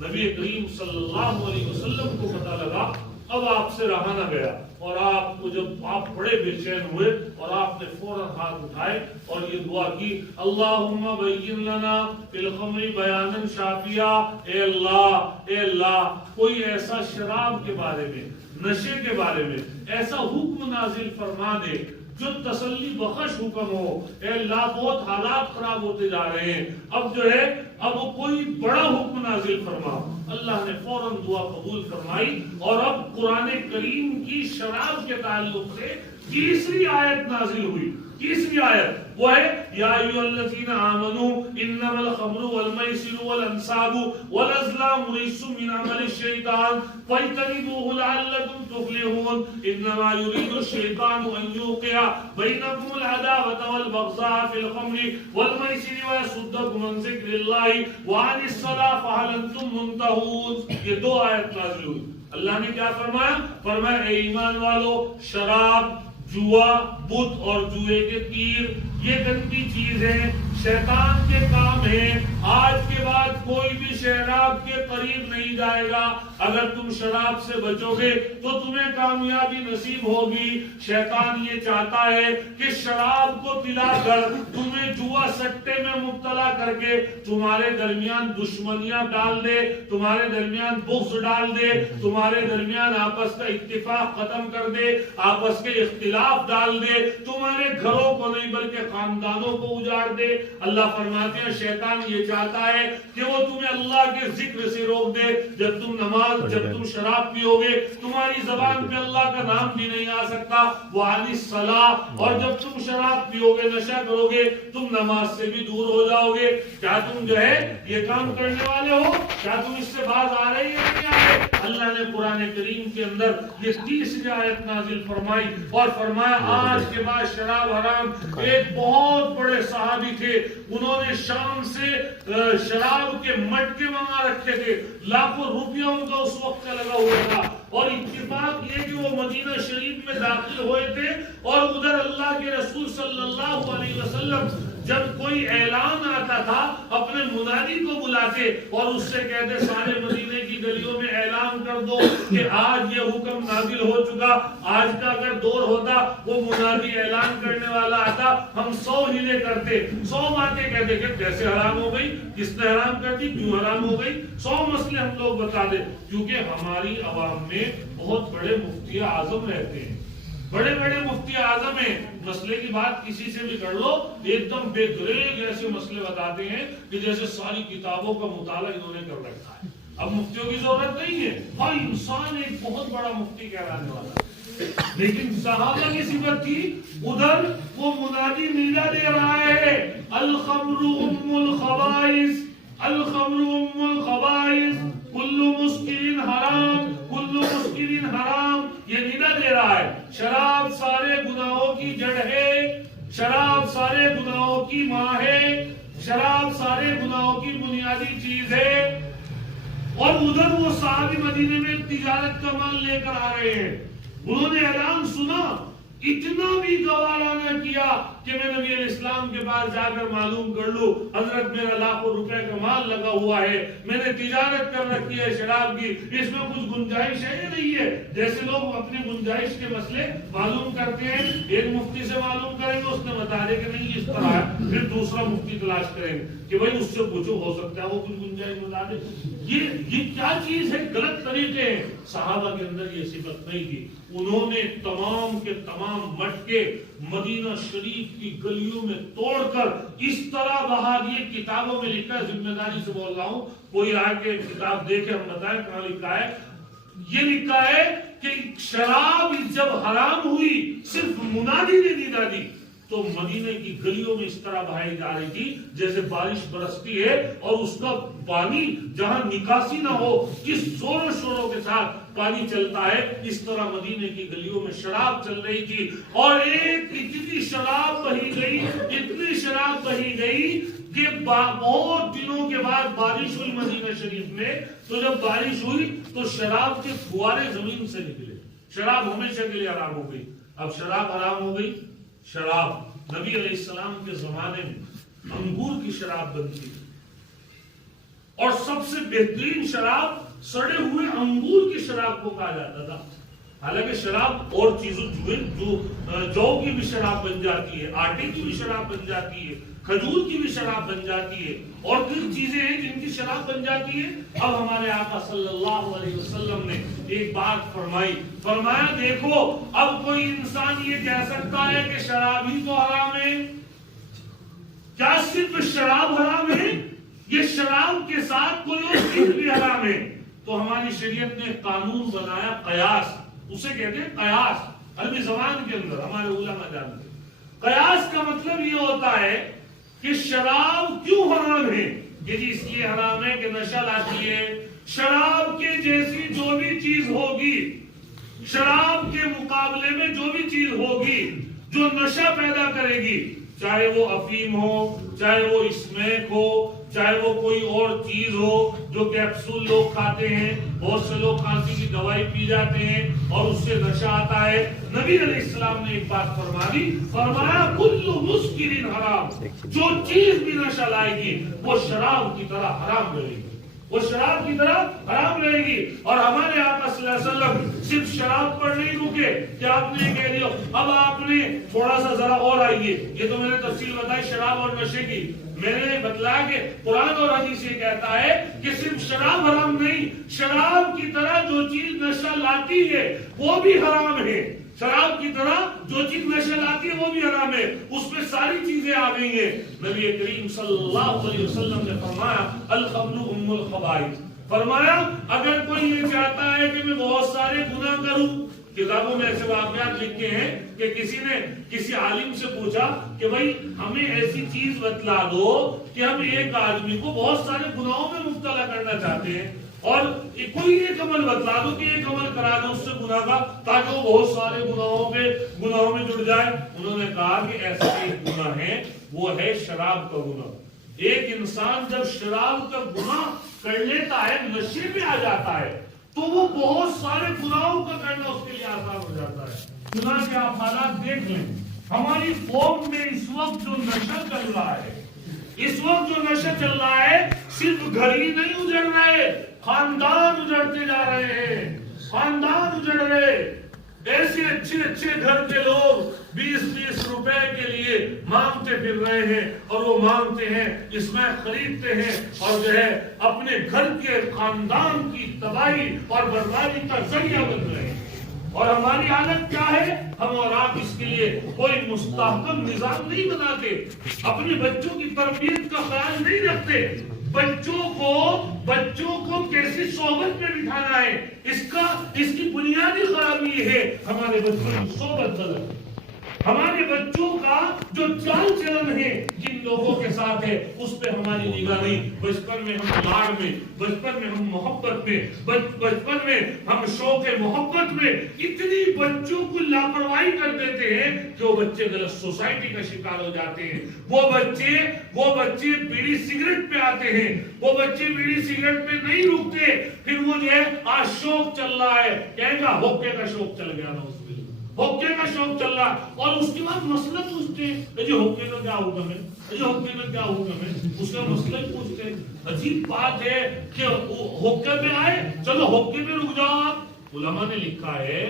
نبی کریم صلی اللہ علیہ وسلم کو پتا لگا اب آپ سے رہا نہ گیا اور آپ کو جب آپ بڑے بے چین ہوئے اور آپ نے فوراً ہاتھ اٹھائے اور یہ دعا کی اللہم بین لنا فی الخمر بیانا شافیا. اے اللہ کوئی ایسا شراب کے بارے میں نشے کے بارے میں ایسا حکم نازل فرما دے جو تسلی بخش حکم ہو. اے اللہ بہت حالات خراب ہوتے جا رہے ہیں اب جو ہے اب کوئی بڑا حکم نازل فرما. اللہ نے فوراً دعا قبول فرمائی اور اب قرآن کریم کی شراب کے تعلق سے تیسری آیت نازل ہوئی. تیسری آیت وہ ہے یا ایھا الذین آمنوا انما الخمر والمیسر والانصاب والازلام رجس من عمل الشیطان فاجتنبوه لعلکم تفلحون. انما یرید الشیطان ان یوقع بینکم العداوة والبغضاء فی الخمر والمیسر ویصدکم عن ذکر اللہ وعن الصلاۃ فہل انتم منتہون. یہ دو آیت نازل ہوئی. اللہ نے کیا فرمایا؟ فرمایا اے ایمان والو شراب جوا، بت اور جوئے کے تیر یہ گندی چیز ہے، شیطان کے کام ہے۔ آج کے بعد کوئی بھی شراب کے قریب نہیں جائے گا۔ اگر تم شراب سے بچو گے تو تمہیں کامیابی نصیب ہوگی۔ شیطان یہ چاہتا ہے کہ شراب کو پلا کر تمہیں جوا سٹے میں مبتلا کر کے تمہارے درمیان دشمنیاں ڈال دے، تمہارے درمیان بغض ڈال دے، تمہارے درمیان آپس کا اتفاق ختم کر دے، آپس کے اختلاف ڈال دے، تمہارے گھروں کو نہیں بلکہ خاندانوں کو اجاڑ دے۔ اللہ فرماتے ہیں شیطان یہ چاہتا ہے کہ وہ تمہیں اللہ کے ذکر سے روک دے۔ جب تم شراب پیو گے تمہاری زبان پہ اللہ کا نام بھی نہیں آ سکتا، وعن الصلاۃ، اور جب تم شراب پیو گے، نشہ کرو گے، تم نماز سے بھی دور ہو جاؤ گے۔ کیا تم جو ہے یہ کام کرنے والے ہو؟ کیا تم اس سے باز آ رہے یا نہیں آ رہے؟ اللہ نے قرآن کریم کے اندر یہ 30 آیت نازل فرمائی اور فرمایا آج کے بعد شراب حرام۔ ایک بہت بڑے صحابی تھے، انہوں نے شام سے شراب کے مٹکے منگا رکھے تھے، لاکھوں روپیہ ان کا اس وقت کا لگا ہوا تھا، اور اتفاق یہ کہ وہ مدینہ شریف میں داخل ہوئے تھے اور ادھر اللہ کے رسول صلی اللہ علیہ وسلم جب کوئی اعلان آتا تھا اپنے منادی کو بلاتے اور اس سے کہتے سارے مدینے کی گلیوں میں اعلان کر دو کہ آج یہ حکم نازل ہو چکا۔ آج کا اگر دور ہوتا وہ منادی اعلان کرنے والا آتا، ہم 100 ہیلے کرتے، 100 باتیں کہتے کہ کیسے حرام ہو گئی، کس نے حرام کر دی، کیوں حرام ہو گئی، 100 مسئلے ہم لوگ بتا دیں۔ کیونکہ ہماری عوام میں بہت بڑے مفتی اعظم رہتے ہیں، بڑے بڑے مفتی اعظم ہیں، مسئلے کی بات کسی سے بھی کر لو ایک دم بے گریگ ایسے مسئلے بتاتے ہیں کہ جیسے ساری کتابوں کا مطالعہ انہوں نے کر رکھا ہے۔ اب مفتیوں کی ضرورت نہیں ہے، ہر انسان ایک بہت بڑا مفتی کہلانے والا ہے، لیکن صحابہ کی صفت تھی ادھر وہ منادی نیدا دے رہا ہے الخمر ام الخبائث، الخمر ام الخبائث، کل مسکر حرام، کل مسکر حرام، یہ نیدا دے رہا ہے شراب سارے گناہوں کی جڑ ہے، شراب سارے گناہوں کی ماں ہے، شراب سارے گناہوں کی بنیادی چیز ہے۔ اور ادھر وہ صحابی مدینے میں تجارت کا مال لے کر آ رہے ہیں، انہوں نے اعلان سنا، اتنا بھی گوارا نہ کیا کہ میں نبی علیہ السلام کے پاس جا کر معلوم کر لوں حضرت میرا لاکھوں روپے کا مال لگا ہوا ہے، میں نے تجارت کر رکھی ہے شراب کی، اس میں کچھ گنجائش ہے یا نہیں ہے؟ جیسے لوگ اپنی گنجائش کے مسئلے معلوم کرتے ہیں، ایک مفتی سے معلوم کریں گے، اس نے بتا دے کہ نہیں اس طرح ہے، پھر دوسرا مفتی تلاش کریں گے کہ بھائی اس سے پوچھو ہو سکتا ہے وہ کچھ گنجائش بتا دے۔ یہ کیا چیز ہے؟ غلط طریقے ہیں۔ صحابہ کے اندر یہ صفت نہیں تھی، انہوں نے تمام کے تمام مٹکے مدینہ شریف کی گلیوں میں توڑ کر اس طرح بہا دیے۔ کتابوں میں لکھا ہے، ذمہ داری سے بول رہا ہوں، کوئی آ کے کتاب دے کے ہم بتائیں کہاں لکھا ہے۔ یہ لکھا ہے کہ شراب جب حرام ہوئی صرف منادی نے نیدا دی تو مدینے کی گلیوں میں اس طرح بہائی جا رہی تھی جیسے بارش برستی ہے اور اس کا پانی جہاں نکاسی نہ ہو کس زور و شوروں کے ساتھ پانی چلتا ہے، اس طرح مدینے کی گلیوں میں شراب چل رہی تھی۔ اور ایک اتنی شراب بہی گئی، اتنی شراب بہی گئی کہ بہت دنوں کے بعد بارش ہوئی مدینہ شریف میں، تو جب بارش ہوئی تو شراب کے فوارے زمین سے نکلے، شراب ہمیشہ کے لیے حرام ہو گئی۔ اب شراب حرام ہو گئی، شراب نبی علیہ السلام کے زمانے میں انگور کی شراب بنتی تھی اور سب سے بہترین شراب سڑے ہوئے انگور کی شراب کو کہا جاتا تھا۔ حالانکہ شراب اور چیزوں جو کی بھی شراب بن جاتی ہے، آٹے کی بھی شراب بن جاتی ہے، کھجور کی بھی شراب بن جاتی ہے، اور کچھ چیزیں ہیں جن کی شراب بن جاتی ہے۔ اب ہمارے آقا صلی اللہ علیہ وسلم نے ایک بات فرمایا دیکھو اب کوئی انسان یہ کہہ سکتا ہے کہ شراب ہی تو حرام ہے؟ کیا صرف شراب حرام ہے؟ یہ شراب کے ساتھ کوئی اور چیز بھی حرام ہے؟ تو ہماری شریعت نے قانون بنایا قیاس، اسے کہتے ہیں قیاس، عربی زبان کے اندر ہمارے علماء جانتے ہیں۔ قیاس کا مطلب یہ ہوتا ہے کہ شراب کیوں حرام ہے؟ یہ جی اس لیے حرام ہے کہ نشہ لاتی ہے۔ شراب کے جیسی جو بھی چیز ہوگی، شراب کے مقابلے میں جو بھی چیز ہوگی جو نشہ پیدا کرے گی، چاہے وہ افیم ہو، چاہے وہ اسمیک ہو، چاہے وہ کوئی اور چیز ہو جو کیپسول لوگ کھاتے ہیں، بہت سے لوگ کھانسی کی دوائی پی جاتے ہیں اور اس سے نشہ آتا ہے. نبی علیہ السلام نے ایک بات فرما دی، فرمایا کل مسکر حرام، جو چیز بھی نشہ لائے گی وہ شراب کی طرح حرام رہے گی، وہ شراب کی طرح حرام رہے گی. اور ہمارے آقا صلی اللہ علیہ وسلم صرف شراب پر نہیں رکے کہ آپ نے کہہ دیا اب آپ نے تھوڑا سا ذرا اور آئیے. یہ تو میں نے تفصیل بتائی شراب اور نشے کی. میں نے بتلایا کہ قرآن اور حدیث یہ کہتا ہے کہ صرف شراب حرام نہیں، شراب کی طرح جو چیز نشہ لاتی ہے وہ بھی حرام ہے. شراب کی طرح جو چیز نشہ لاتی ہے وہ بھی حرام ہے، اس میں ساری چیزیں آ گئی ہیں. نبی کریم صلی اللہ علیہ وسلم نے فرمایا الخمر ام الخبائث. فرمایا اگر کوئی یہ چاہتا ہے کہ میں بہت سارے گناہ کروں، کتابوں میں ایسے واقعات لکھے ہیں کہ کسی نے کسی عالم سے پوچھا کہ بھائی ہمیں ایسی چیز بتلا دو کہ ہم ایک آدمی کو بہت سارے گناہوں میں مبتلا کرنا چاہتے ہیں، اور کوئی ایک عمل بتلا دو کہ ایک عمل کرا دو اس سے گناہ کا تاکہ وہ بہت سارے گناہوں میں جڑ جائے. انہوں نے کہا کہ ایسا ایک گناہ ہے، وہ ہے شراب کا گناہ. ایک انسان جب شراب کا گناہ کر لیتا ہے، نشے میں آ جاتا ہے، تو وہ بہت سارے گناہوں کا کرنا اس کے لیے آسان ہو جاتا ہے. چنانچہ آپ حالات دیکھ لیں، ہماری قوم میں اس وقت جو نشہ چل رہا ہے، اس وقت جو نشہ چل رہا ہے، صرف گھر ہی نہیں اجڑ رہے، خاندان اجڑتے جا رہے ہیں، خاندان اجڑ رہے. ایسے اچھے اچھے گھر کے لوگ 20-20 روپے کے لیے مانگتے پھر رہے ہیں، اور وہ مانگتے ہیں، اس میں خریدتے ہیں، اور جو ہے اپنے گھر کے خاندان کی تباہی اور بربادی کا ذریعہ بن رہے ہیں. اور ہماری حالت کیا ہے؟ ہم اور آپ اس کے لیے کوئی مستحکم نظام نہیں بناتے، اپنے بچوں کی تربیت کا خیال نہیں رکھتے. بچوں کو کیسی صحبت میں بٹھانا ہے، اس کی بنیادی خرابی یہ ہے ہمارے بچوں کی صحبت غلط. ہمارے بچوں کا جو چال چلن ہے جن لوگوں کے ساتھ ہے اس پہ ہماری نگاہ نہیں. بچپن میں ہم لاڑ میں، بچپن میں ہم محبت میں، بچپن میں ہم شوق محبت میں اتنی بچوں کو لاپرواہی کر دیتے ہیں کہ وہ بچے غلط سوسائٹی کا شکار ہو جاتے ہیں. وہ بچے بیڑی سگریٹ پہ آتے ہیں، وہ بچے بیڑی سگریٹ پہ نہیں رکتے، پھر وہ جو ہے آج شوق چل رہا ہے، کہیں گا ہوکے کا شوق چل گیا نا، ہوکے کا شوق چل رہا، اور اس کے بعد مسئلہ پوچھتے ہیں جی ہوکے کا کیا حکم ہے، جی ہوکے کا کیا حکم ہے، اس کا مسئلہ پوچھتے ہیں. عجیب بات ہے کہ ہوکے میں آئے، چلو ہوکے میں رک جاؤ آپ. علماء نے لکھا ہے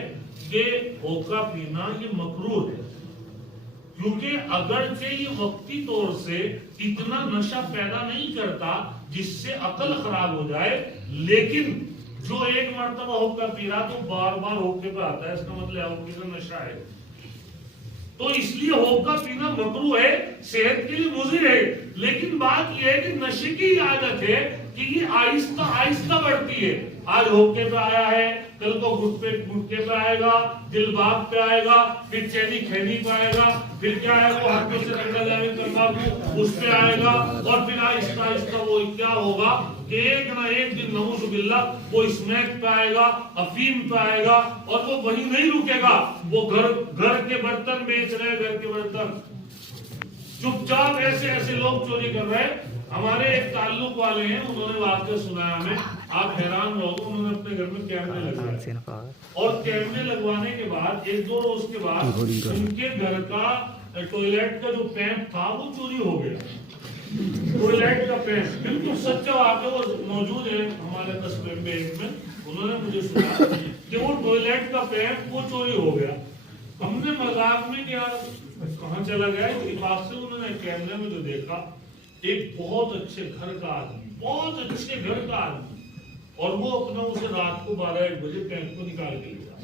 کہ ہوکا پینا یہ مکروہ ہے، کیونکہ اگرچہ یہ وقتی طور سے اتنا نشہ پیدا نہیں کرتا جس سے عقل خراب ہو جائے، لیکن جو ایک مرتبہ ہوکا پی رہا تو بار بار ہوکے پہ آتا ہے، اس کا مطلب ہوکے کا نشہ ہے. تو اس لیے ہوکا پینا مکروہ ہے، صحت کے لیے مضر ہے. لیکن بات یہ ہے کہ نشے کی عادت ہے کہ یہ آہستہ آہستہ بڑھتی ہے. آج ہوکے پہ آیا ہے، کل کو گٹکے پہ آئے گا، دل باغ پہ آئے گا، پھر چینی کھینی پہ آئے گا، پھر کیا ہے وہ ہاتھوں سے نکل جائے تمباکو اس پہ آئے گا، اور پھر آہستہ آہستہ وہ کیا ہوگا کہ ایک نہ ایک دن نعوذ باللہ وہ اسمیک پہ آئے گا، افیم پہ آئے گا، اور وہ وہیں نہیں رکے گا. وہ گھر کے برتن بیچ رہے، گھر کے برتن چپ چاپ ایسے لوگ چوری کر رہے. ہمارے ایک تعلق والے ہیں، انہوں نے واقعہ سنایا ہمیں، آپ حیران رہو گے. انہوں نے اپنے گھر میں کیمرے لگوائے، اور کیمرے لگوانے کے بعد 1-2 روز کے بعد ان کے گھر کا ٹوائلٹ کا جو پیپ تھا وہ چوری ہو گیا. ٹوائلٹ کا پیپ بالکل سچا واقعہ، وہ موجود ہے ہمارے قصبے میں. ایک میں انہوں نے مجھے سنا کہ وہ ٹوائلٹ کا پیپ وہ چوری ہو گیا. ہم نے مذاق میں کیا کہاں چلا گیا، اتفاق سے انہوں نے کیمرے میں جو دیکھا ایک بہت اچھے گھر کا آدمی، بہت اچھے گھر کا آدمی، اور وہ اپنا اسے رات کو 12-1 بجے پیپ کو نکال کے لیا.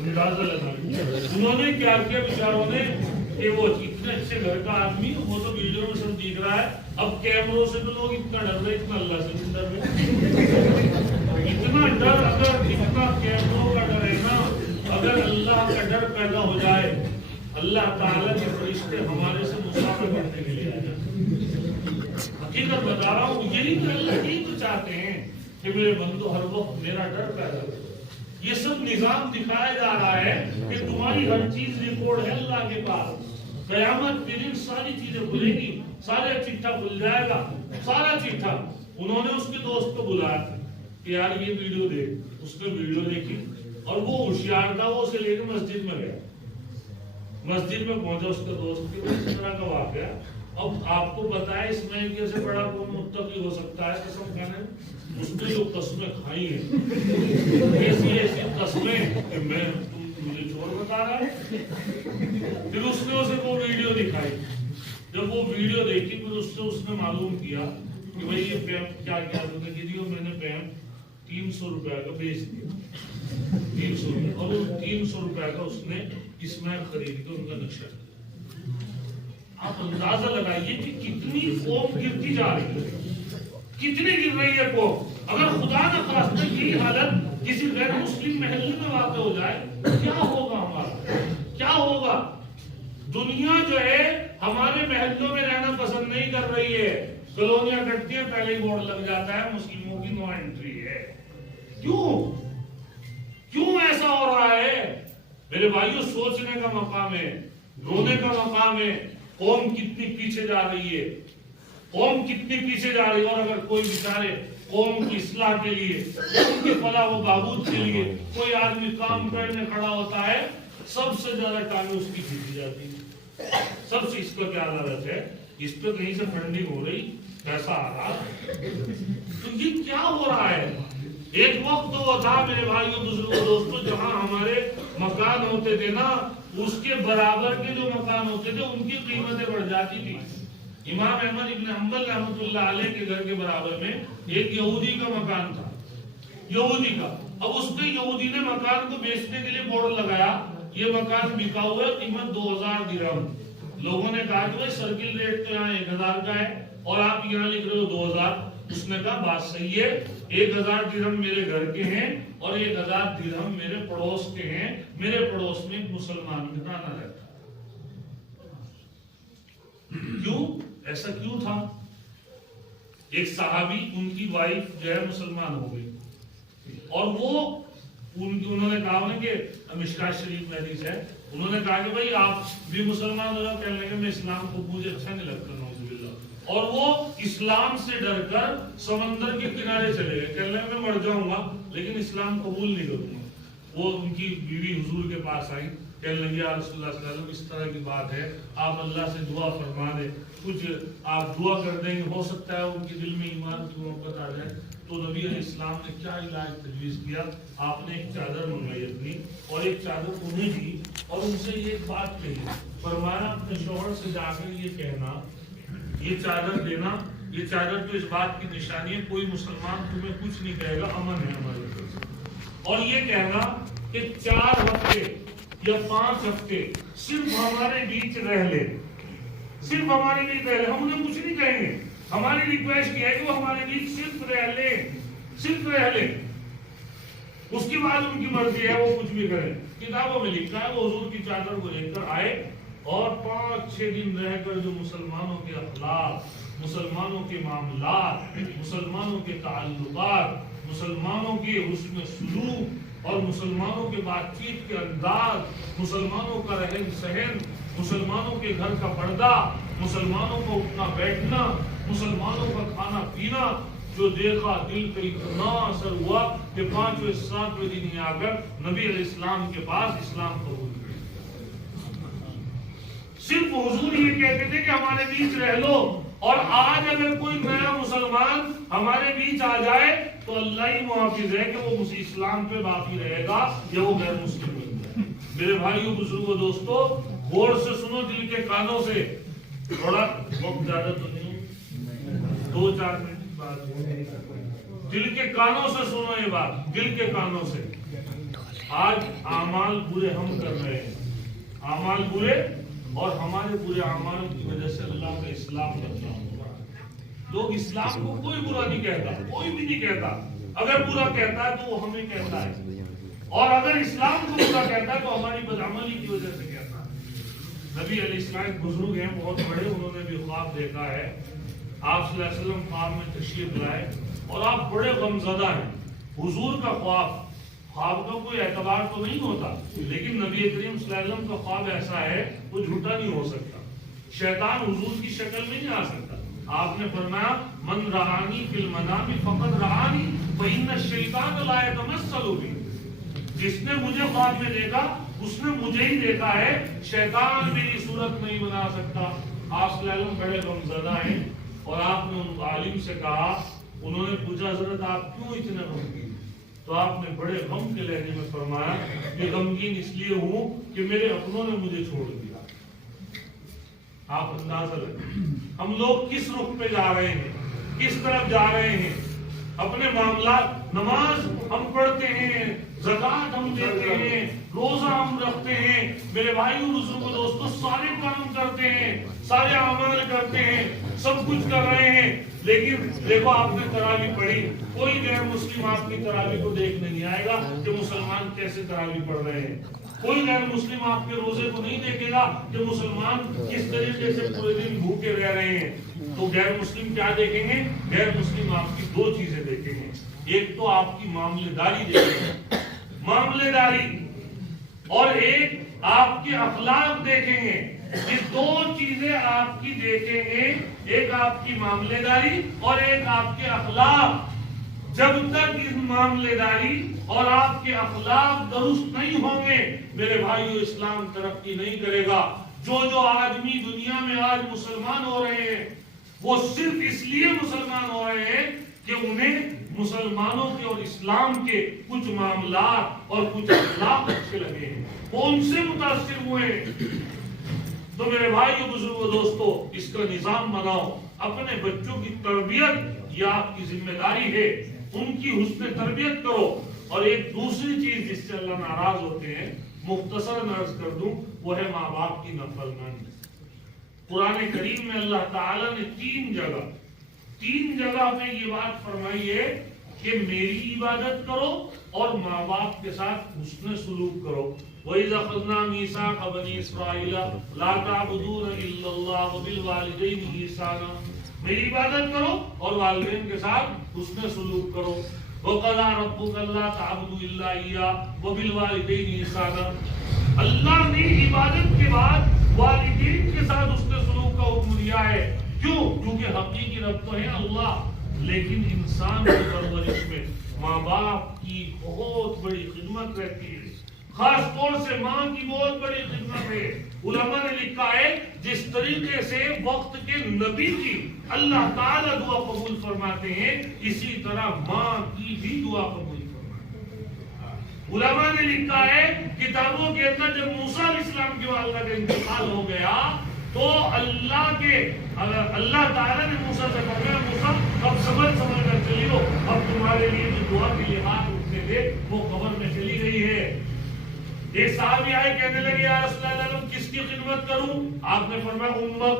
اندازہ لگا انہوں نے کیا کیا بیچاروں نے کہ وہ اتنے اچھے گھر کا آدمی، وہ تو ویڈیو میں سب دیکھ رہا ہے. اب کیمروں سے تو لوگ اتنا ڈر رہے، اتنا اللہ سے نہیں ڈر رہے. اتنا ڈر، اگر اتنا کیمروں کا ڈر ہے نا، اگر اللہ کا ڈر پیدا ہو جائے، اللہ تعالیٰ کے فرشتے ہمارے سے مسافر کرنے کے لیے آ جائیں. حقیقت بتا رہا ہوں، یہی تو اللہ ہی تو چاہتے ہیں کہ میرے بندو ہر وقت میرا ڈر پیدا ہو. یہ سب نظام دکھایا جا رہا ہے کہ تمہاری ہر چیز ریکارڈ ہے اللہ کے پاس. قیامت کے دن ساری چیزیں کھلیں گی، سارا چٹھا کھل جائے گا، سارا چٹھا۔ انہوں نے اس کے دوست کو بلایا کہ یار یہ ویڈیو دیکھ، اس نے ویڈیو دیکھی اور وہ ہوشیار تھا، وہ اسے لے کے مسجد میں گیا۔ مسجد میں پہنچا اس کا دوست کہ اس طرح کا واقعہ، اب آپ کو پتا ہے اس مہنگے سے بڑا کون متقی ہو سکتا ہے قسم کھانے میں؟ اس نے جو قسمیں کھائی ہیں، ایسی ایسی قسمیں کہ میں تم مجھے چور بتا رہا ہے۔ پھر اس نے اسے وہ ویڈیو دکھائی، جب وہ ویڈیو دیکھی پھر اس نے معلوم کیا کہ بھائی یہ پیمپ کیا کیا تو میں نے پیمپ 300 روپے کا بیچ دیا، 300 روپے، اور وہ 300 روپے کا اس نے اسماعیل خرید کے ان کا نقشہ کیا۔ آپ اندازہ لگائیے کہ کتنی قوم گرتی جا رہی ہے، کتنی گر رہی ہے قوم۔ اگر خدا نہ خواستہ یہی حالت کسی غیر مسلم محلے میں واقع ہو جائے کیا ہوگا ہمارا، کیا ہوگا؟ دنیا جو ہے ہمارے محلوں میں رہنا پسند نہیں کر رہی ہے، کالونیاں کٹتی ہیں پہلے ہی بورڈ لگ جاتا ہے مسلموں کی نو انٹری ہے۔ کیوں ایسا ہو رہا ہے؟ میرے بھائیوں سوچنے کا مقام ہے، رونے کا مقام ہے۔ قوم کتنی پیچھے جا رہی ہے، قوم کتنی پیچھے جا رہی ہے۔ اور اگر کوئی بیچارے قوم کی اصلاح کے لیے، قوم کے فلاح و بہبود کے لیے کوئی آدمی کام کرنے کھڑا ہوتا ہے، سب سے زیادہ ٹانگیں اس کی کھینچی جاتی ہے۔ سب سے اس پر کیا عدالت ہے، اس پہ کہیں سے فنڈنگ ہو رہی، پیسہ آ رہا، تو یہ کیا ہو رہا ہے؟ ایک وقت تو وہ تھا میرے بھائیوں بزرگوں دوستوں جہاں ہمارے مکان ہوتے تھے نا، اس کے برابر کے جو مکان ہوتے تھے ان کی قیمتیں بڑھ جاتی تھی۔ امام احمد ابن حنبل رحمۃ اللہ علیہ کے گھر کے برابر میں ایک یہودی کا مکان تھا، یہودی کا۔ اب اس نے یہودی نے مکان کو بیچنے کے لیے بورڈ لگایا، یہ مکان بکا ہوا ہے، قیمت 2000 درہم۔ لوگوں نے کہا کہ سرکل ریٹ تو یہاں 1000 کا ہے اور آپ یہاں لکھ رہے ہو 2000۔ اس نے کہا بات صحیح ہے، 1000 درہم میرے گھر کے ہیں اور 1000 درہم میرے پڑوس کے ہیں، میرے پڑوس میں ایک مسلمان گھرانہ رہتا ہے۔ کیوں ایسا کیوں تھا؟ ایک صحابی ان کی وائف جو ہے مسلمان ہو گئی اور وہ انہوں نے کہا کہ مشکات شریف میں حدیث ہے، انہوں نے کہا کہ بھائی آپ بھی مسلمان ہو جاؤ، کہنے لگے میں اسلام کو مجھے اچھا نہیں لگتا، نعوذ باللہ، اور وہ اسلام سے ڈر کر سمندر کے کنارے چلے گئے، کہنے لگے میں مر جاؤں گا لیکن اسلام قبول نہیں کروں گا۔ وہ ان کی بیوی حضور کے پاس آئی، کہنے لگی یا رسول اللہ صلی اللہ علیہ وسلم اس طرح کی بات ہے، آپ اللہ سے دعا فرما دیں، کچھ آپ دعا کر دیں گے، ہو سکتا ہے ان کے دل میں ایمان کی محبت آ جائے۔ تو نبی علیہ السلام نے کیا علاج تجویز کیا؟ آپ نے ایک چادر منگائی اپنی اور ایک چادر انہیں دی اور ان سے یہ ایک بات کہی، فرمایا اپنے شوہر سے جا کر یہ کہنا، یہ چادر دینا، یہ چادر تو اس بات کی نشانی ہے کوئی مسلمان تمہیں کچھ نہیں کہے گا، امن ہے ہمارے طرف، اور یہ کہنا کہ 4 ہفتے یا 5 ہفتے صرف ہمارے بیچ رہ لے، صرف ہمارے بیچ رہ لے، ہم انہیں کچھ نہیں کہیں گے، ہماری ریکویسٹ یہ ہے کہ وہ ہمارے بیچ صرف رہ لے، صرف رہ لے، اس کی بعد ان کی مرضی ہے وہ کچھ بھی کریں۔ کتابوں میں لکھا ہے وہ حضور کی چادر کو لے کر آئے اور 5-6 دن رہ کر جو مسلمانوں کے اخلاق، مسلمانوں کے معاملات، مسلمانوں کے تعلقات، مسلمانوں کے حسن سلوک اور مسلمانوں کے بات چیت کے انداز، مسلمانوں کا رہن سہن، مسلمانوں کے گھر کا پردہ، مسلمانوں کا اٹھنا بیٹھنا، مسلمانوں کا کھانا پینا، جو دیکھا دل کا اتنا اثر ہوا کہ 5ویں 7ویں دن ہی آ کر نبی علیہ السلام کے پاس اسلام قبول کیا۔ صرف حضور یہ کہتے تھے کہ ہمارے بیچ رہ لو، اور آج اگر کوئی نیا مسلمان ہمارے بیچ آ جائے تو اللہ ہی محافظ ہے کہ وہ اسلام پہ باقی رہے گا یا وہ غیر مسلم بن جائے۔ میرے بھائیوں بزرگوں دوستو غور سے سنو، دل کے کانوں سے، تھوڑا وقت زیادہ تو نہیں، 2-4 منٹ کی بات ہے، دل کے کانوں سے سنو یہ بات، دل کے کانوں سے۔ آج اعمال برے ہم کر رہے ہیں، اعمال برے، اور ہمارے برے اعمال کی وجہ سے اللہ کا اسلام بدنام ہو رہا ہے۔ لوگ اسلام کو کوئی برا نہیں کہتا، کوئی بھی نہیں کہتا، اگر برا کہتا ہے تو وہ ہمیں کہتا ہے، اور اگر اسلام کو برا کہتا ہے تو ہماری بدعملی کی وجہ سے کہتا ہے۔ نبی علیہ السلام بزرگ ہیں بہت بڑے، انہوں نے بھی خواب دیکھا ہے، آپ صلی اللہ علیہ وسلم خواب میں تشریف لائے اور آپ بڑے غمزدہ ہیں۔ حضور کا خواب کا کوئی اعتبار تو نہیں ہوتا، لیکن نبی کریم صلی اللہ علیہ وسلم کا خواب ایسا ہے وہ جھوٹا نہیں ہو سکتا۔ شیطان حضور کی شکل میں نہیں آ سکتا. آپ نے فرمایا من رآنی فی المنام فقد رآنی فإن الشیطان لا یتمثل بی. جس نے مجھے خواب میں دیکھا اس نے مجھے ہی دیکھا ہے، شیطان میری صورت نہیں بنا سکتا. آپ صلی اللہ علیہ وسلم بڑے غمزدہ ہیں اور آپ نے ان عالم سے کہا، انہوں نے پوچھا حضرت آپ کیوں اتنے غمگین؟ تو آپ نے بڑے غم کے لہجے میں فرمایا کہ غمگین اس لیے ہوں کہ میرے اپنوں نے مجھے چھوڑ دیا. آپ اندازہ لگیں ہم لوگ کس رخ پہ جا رہے ہیں، کس طرف جا رہے ہیں. اپنے معاملات، نماز ہم پڑھتے ہیں، زکوٰۃ ہم دیتے ہیں، روزہ ہم رکھتے ہیں، میرے بھائیوں بزرگوں دوستوں سارے کام کرتے ہیں، سارے اعمال کرتے ہیں، سب کچھ کر رہے ہیں. لیکن دیکھو آپ نے تراویح پڑھی، کوئی غیر مسلم آپ کی تراویح کو دیکھنے نہیں آئے گا کہ مسلمان کیسے تراویح پڑھ رہے ہیں. کوئی غیر مسلم آپ کے روزے کو نہیں دیکھے گا کہ مسلمان کس طریقے سے پورے دن بھوکے رہ رہے ہیں. تو غیر مسلم کیا دیکھیں گے؟ غیر مسلم آپ کی دو چیزیں دیکھیں گے. ایک تو آپ کی معاملے داری دیکھیں گے، معاملے داری، اور ایک آپ کے اخلاق دیکھیں گے. یہ دو چیزیں آپ کی دیکھیں گے، ایک آپ کی معاملے داری اور ایک آپ کے اخلاق. جب تک اس معاملے داری اور آپ کے اخلاق درست نہیں ہوں گے میرے بھائیو اسلام ترقی نہیں کرے گا. جو آدمی دنیا میں آج مسلمان ہو رہے ہیں وہ صرف اس لیے مسلمان ہو رہے ہیں کہ انہیں مسلمانوں کے اور اسلام کے کچھ معاملات اور کچھ اخلاق اچھے لگے ہیں، وہ ان سے متاثر ہوئے. تو میرے بھائیو بزرگوں دوستو اس کا نظام بناؤ. اپنے بچوں کی تربیت یہ آپ کی ذمہ داری ہے، ان کی حسن تربیت کرو. اور ایک دوسری چیز جس سے اللہ ناراض ہوتے ہیں، مختصر عرض کر دوں، وہ ہے ماں باپ کی نافرمانی. قرآن کریم میں اللہ تعالیٰ نے تین جگہ میں یہ بات فرمائی ہے کہ میری عبادت کرو اور ماں باپ کے ساتھ حسن سلوک کرو. وَإِذَا أَخَذْنَا مِيثَاقَ بَنِي إِسْرَائِيلَ لَا تَعْبُدُونَ إِلَّا اللَّهَ وَبِالْوَالِدَيْنِ إِحْسَانًا. میری عبادت کرو اور والدین کے ساتھ حسن سلوک کرو. وَقَضَىٰ رَبُّكَ أَلَّا تَعْبُدُوا إِلَّا إِيَّاهُ وَبِالْوَالِدَيْنِ إِحْسَانًا. اللہ نے عبادت کے بعد والدین کے ساتھ حسن سلوک کا حکم دیا ہے. کیوں؟ کیونکہ حقیقی رب تو ہے اللہ، لیکن انسان کی پرورش میں ماں باپ کی بہت بڑی خدمت رہتی ہے، خاص طور سے ماں کی بہت بڑی خدمت ہے. علماء نے لکھا ہے جس طریقے سے وقت کے نبی کی اللہ تعالیٰ دعا قبول فرماتے ہیں اسی طرح ماں کی بھی دعا قبول فرماتے ہیں. علماء نے لکھا ہے کتابوں کے اندر جب موسیٰ علیہ السلام کی والدہ کا انتقال ہو گیا تو اللہ تعالیٰ نے موسیٰ سے فرمایا موسیٰ اب سمجھ کر چلیو، اب تمہارے لیے جو دعا کے لیے ہاتھ اٹھتے تھے وہ قبر میں چلی گئی ہے. ایک صحابی آئے کہنے لگے یا رسول اللہ کس کی خدمت کروں؟ آپ نے فرمایا امت.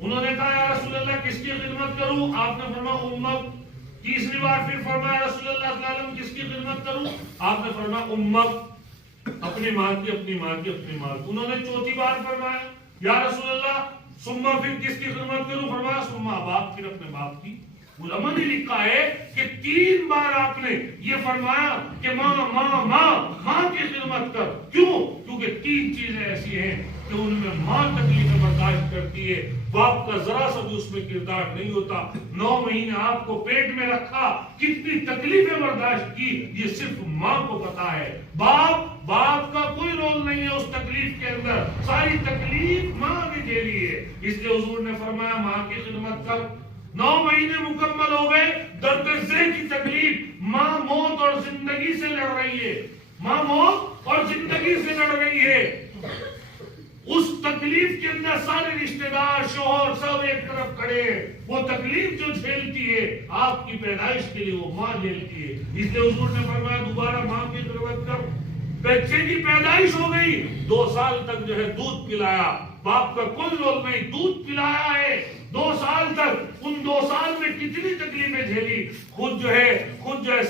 انہوں نے کہا یا رسول اللہ کس کی خدمت کروں؟ آپ نے فرمایا امت. تیسری بار پھر فرمایا رسول اللہ صلی اللہ علیہ وسلم کس کی خدمت کروں؟ آپ نے فرمایا امت، اپنی ماں کی اپنی ماں کی اپنی ماں کی. انہوں نے چوتھی بار فرمایا یا رسول اللہ سما پھر کس کی خدمت کروں؟ فرمایا سما باپ، پھر اپنے باپ کی. علماء نے لکھا ہے کہ 3 بار آپ نے یہ فرمایا کہ ماں ماں ماں ماں کی خدمت کر. کیوں؟ کیونکہ 3 چیزیں ایسی ہیں کہ ان میں ماں تکلیفیں برداشت کرتی ہے، باپ کا ذرا سا بھی اس میں کردار نہیں ہوتا. 9 مہینے آپ کو پیٹ میں رکھا، کتنی تکلیفیں برداشت کی یہ صرف ماں کو پتا ہے. باپ کا کوئی رول نہیں ہے اس تکلیف کے اندر، ساری تکلیف ماں نے جھیلی ہے. اس لیے حضور نے فرمایا ماں کی خدمت کر. 9 مہینے مکمل ہو گئے، درد ذہ کی تکلیف، ماں موت اور زندگی سے لڑ رہی ہے، ماں موت اور زندگی سے لڑ رہی ہے. اس تکلیف کے اندر سارے رشتہ دار شوہر سب ایک طرف کھڑے ہیں. وہ تکلیف جو جھیلتی ہے آپ کی پیدائش کے لیے وہ ماں جھیلتی ہے. اس لیے حضور نے فرمایا دوبارہ ماں کی خدمت کر. بچے کی پیدائش ہو گئی، 2 سال تک جو ہے دودھ پلایا، باپ کا کوئی رول نہیں، دودھ پلایا ہے 2 سال تک. ان 2 سال میں کتنی تکلیفیں جھیلی. خود جو ہے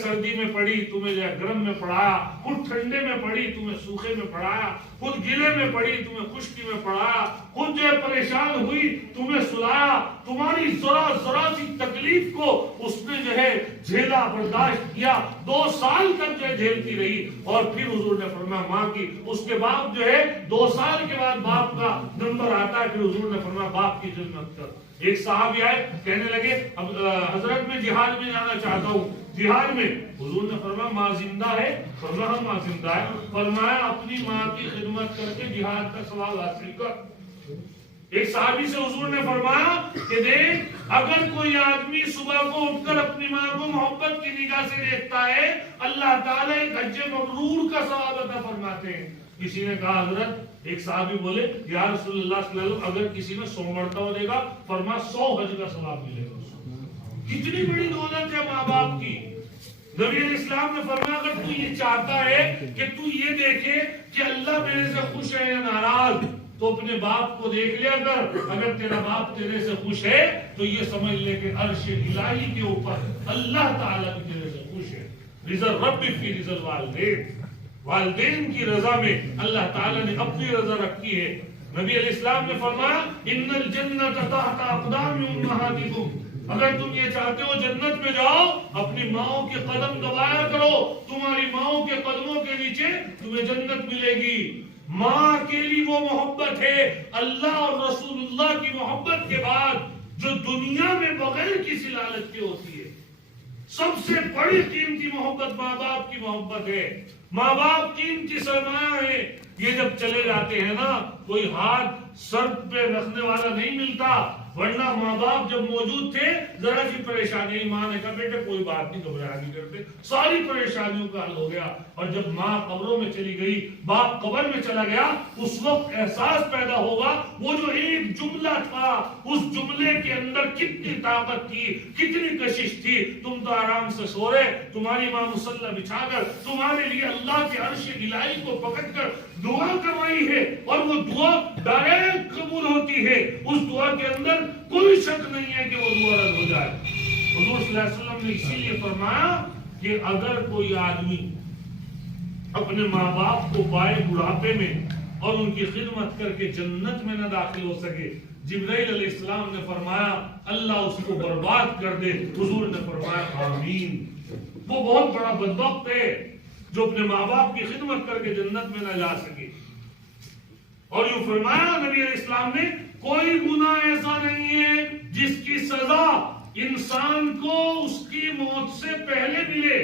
سردی میں پڑی، تمہیں جو ہے گرم میں پڑھایا، خود ٹھنڈے میں پڑی، تمہیں سوکھے میں پڑھایا، خود گیلے میں پڑی، تمہیں خشکی میں پڑھایا، خود جو ہے پریشان ہوئی، تمہیں سلایا. تمہاری ذرا سی تکلیف تکلیف کو اس نے جو ہے جھیلا، برداشت کیا، 2 سال تک جو ہے جھیلتی رہی، اور پھر حضور نے فرمایا ماں کی، اس کے بعد جو ہے 2 سال کے بعد باپ کا نمبر آتا ہے، پھر حضور نے فرمایا باپ کی خدمت کر۔ ایک صحابی آئے، کہنے لگے اب حضرت میں جہاد میں جانا چاہتا ہوں، جہاد میں۔ حضور نے فرمایا ماں زندہ ہے؟ فرمایا ہاں ماں زندہ ہے۔ فرمایا اپنی ماں کی خدمت کر کے جہاد کا ثواب حاصل کر۔ ایک صحابی سے حضور نے فرمایا کہ دیکھ، اگر کوئی آدمی صبح کو اٹھ کر اپنی ماں کو محبت کی نگاہ سے دیکھتا ہے، اللہ تعالیٰ ایک حج مبرور کا ثواب عطا فرماتے ہیں۔ کسی نے کہا حضرت، ایک صحابی بولے یا رسول اللہ صلی اللہ علیہ وسلم، اگر کسی نے 100 مرتبہ دے گا، فرمایا 100 حج کا ثواب ملے گا۔ کتنی بڑی دولت ہے ماں باپ کی۔ نبی علیہ السلام نے فرمایا اگر تو یہ چاہتا ہے کہ تو یہ دیکھے کہ اللہ میرے سے خوش ہے یا ناراض، تو اپنے باپ کو دیکھ لیا کر۔ اگر تیرا باپ تیرے سے خوش ہے تو یہ سمجھ لے کہ عرش الہی کے اوپر اللہ تعالیٰ بھی تیرے سے خوش ہے۔ رضا رب فی رضا الوالدین، والدین کی رضا میں اللہ تعالیٰ نے اپنی رضا رکھی ہے۔ نبی علیہ السلام نے فرمایا ان الجنت تحت اقدام امہاتکم، اگر تم یہ چاہتے ہو جنت میں جاؤ، اپنی ماؤں کے قدم دبایا کرو، تمہاری ماؤں کے قدموں کے نیچے تمہیں جنت ملے گی۔ ماں کے لیے وہ محبت ہے اللہ اور رسول اللہ کی محبت کے بعد جو دنیا میں بغیر کسی لالچ کے ہوتی ہے۔ سب سے بڑی قیمتی محبت ماں باپ کی محبت ہے۔ ماں باپ قیمتی سرمایہ ہے۔ یہ جب چلے جاتے ہیں نا، کوئی ہاتھ سر پہ رکھنے والا نہیں ملتا، ورنہ ماں باپ جب موجود تھے ذرا سی پریشانی، ماں نے کہا بیٹے کوئی بات نہیں، گھبرایا نہیں کرتے، ساری پریشانیوں کا حل ہو گیا۔ اور جب ماں قبروں میں چلی گئی، باپ قبر میں چلا گیا، اس وقت احساس پیدا ہوگا وہ جو ایک جملہ تھا، اس جملے کے اندر کتنی طاقت تھی، کتنی کشش تھی۔ تم تو آرام سے سو رہے، تمہاری ماں مصلی بچھا کر تمہارے لیے اللہ کے عرش الہی کو پکڑ کر دعا کر رہی ہے، اور وہ دعا ڈائریکٹ قبول ہوتی ہے۔ اس دعا کے اندر کوئی شک نہیں ہے کہ وہ دعا رد ہو جائے۔ حضور صلی اللہ علیہ وسلم نے اسی لیے فرمایا کہ اگر کوئی آدمی اپنے ماں باپ کو پائے بڑھاپے میں اور ان کی خدمت کر کے جنت میں نہ داخل ہو سکے، جبرائیل علیہ السلام نے فرمایا اللہ اس کو برباد کر دے۔ حضور نے فرمایا آمین۔ وہ بہت بڑا بدبخت ہے جو اپنے ماں باپ کی خدمت کر کے جنت میں نہ جا سکے۔ اور یوں فرمایا نبی علیہ السلام نے کوئی گناہ ایسا نہیں ہے جس کی سزا انسان کو اس کی موت سے پہلے ملے،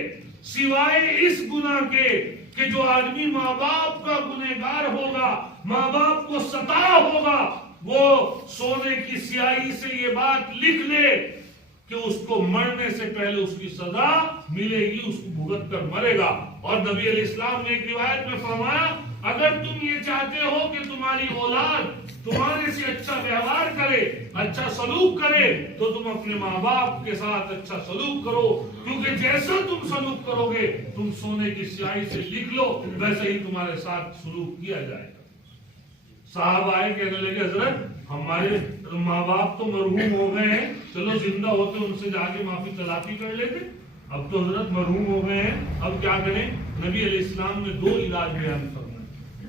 سوائے اس گناہ کے کہ جو آدمی ماں باپ کا گنہگار ہوگا، ماں باپ کو ستایا ہوگا، وہ سونے کی سیاہی سے یہ بات لکھ لے کہ اس کو مرنے سے پہلے اس کی سزا ملے گی، اس کو بھگت کر مرے گا۔ اور نبی علیہ السلام نے ایک روایت میں فرمایا اگر تم یہ چاہتے ہو کہ تمہاری اولاد تمہارے سے اچھا ویوہار کرے، اچھا سلوک کرے، تو تم اپنے ماں باپ کے ساتھ اچھا سلوک کرو، کیونکہ جیسا تم سلوک کرو گے تم سونے کی سیاہی سے لکھ لو ویسے ہی تمہارے ساتھ سلوک کیا جائے گا۔ صاحب آئے کہنے لگے حضرت ہمارے ماں باپ تو مرحوم ہو گئے ہیں، چلو زندہ ہوتے ان سے جا کے معافی تلافی کر لیتے، اب تو حضرت مرحوم ہو گئے ہیں، اب کیا کریں؟ نبی علیہ السلام نے 2 علاج بیان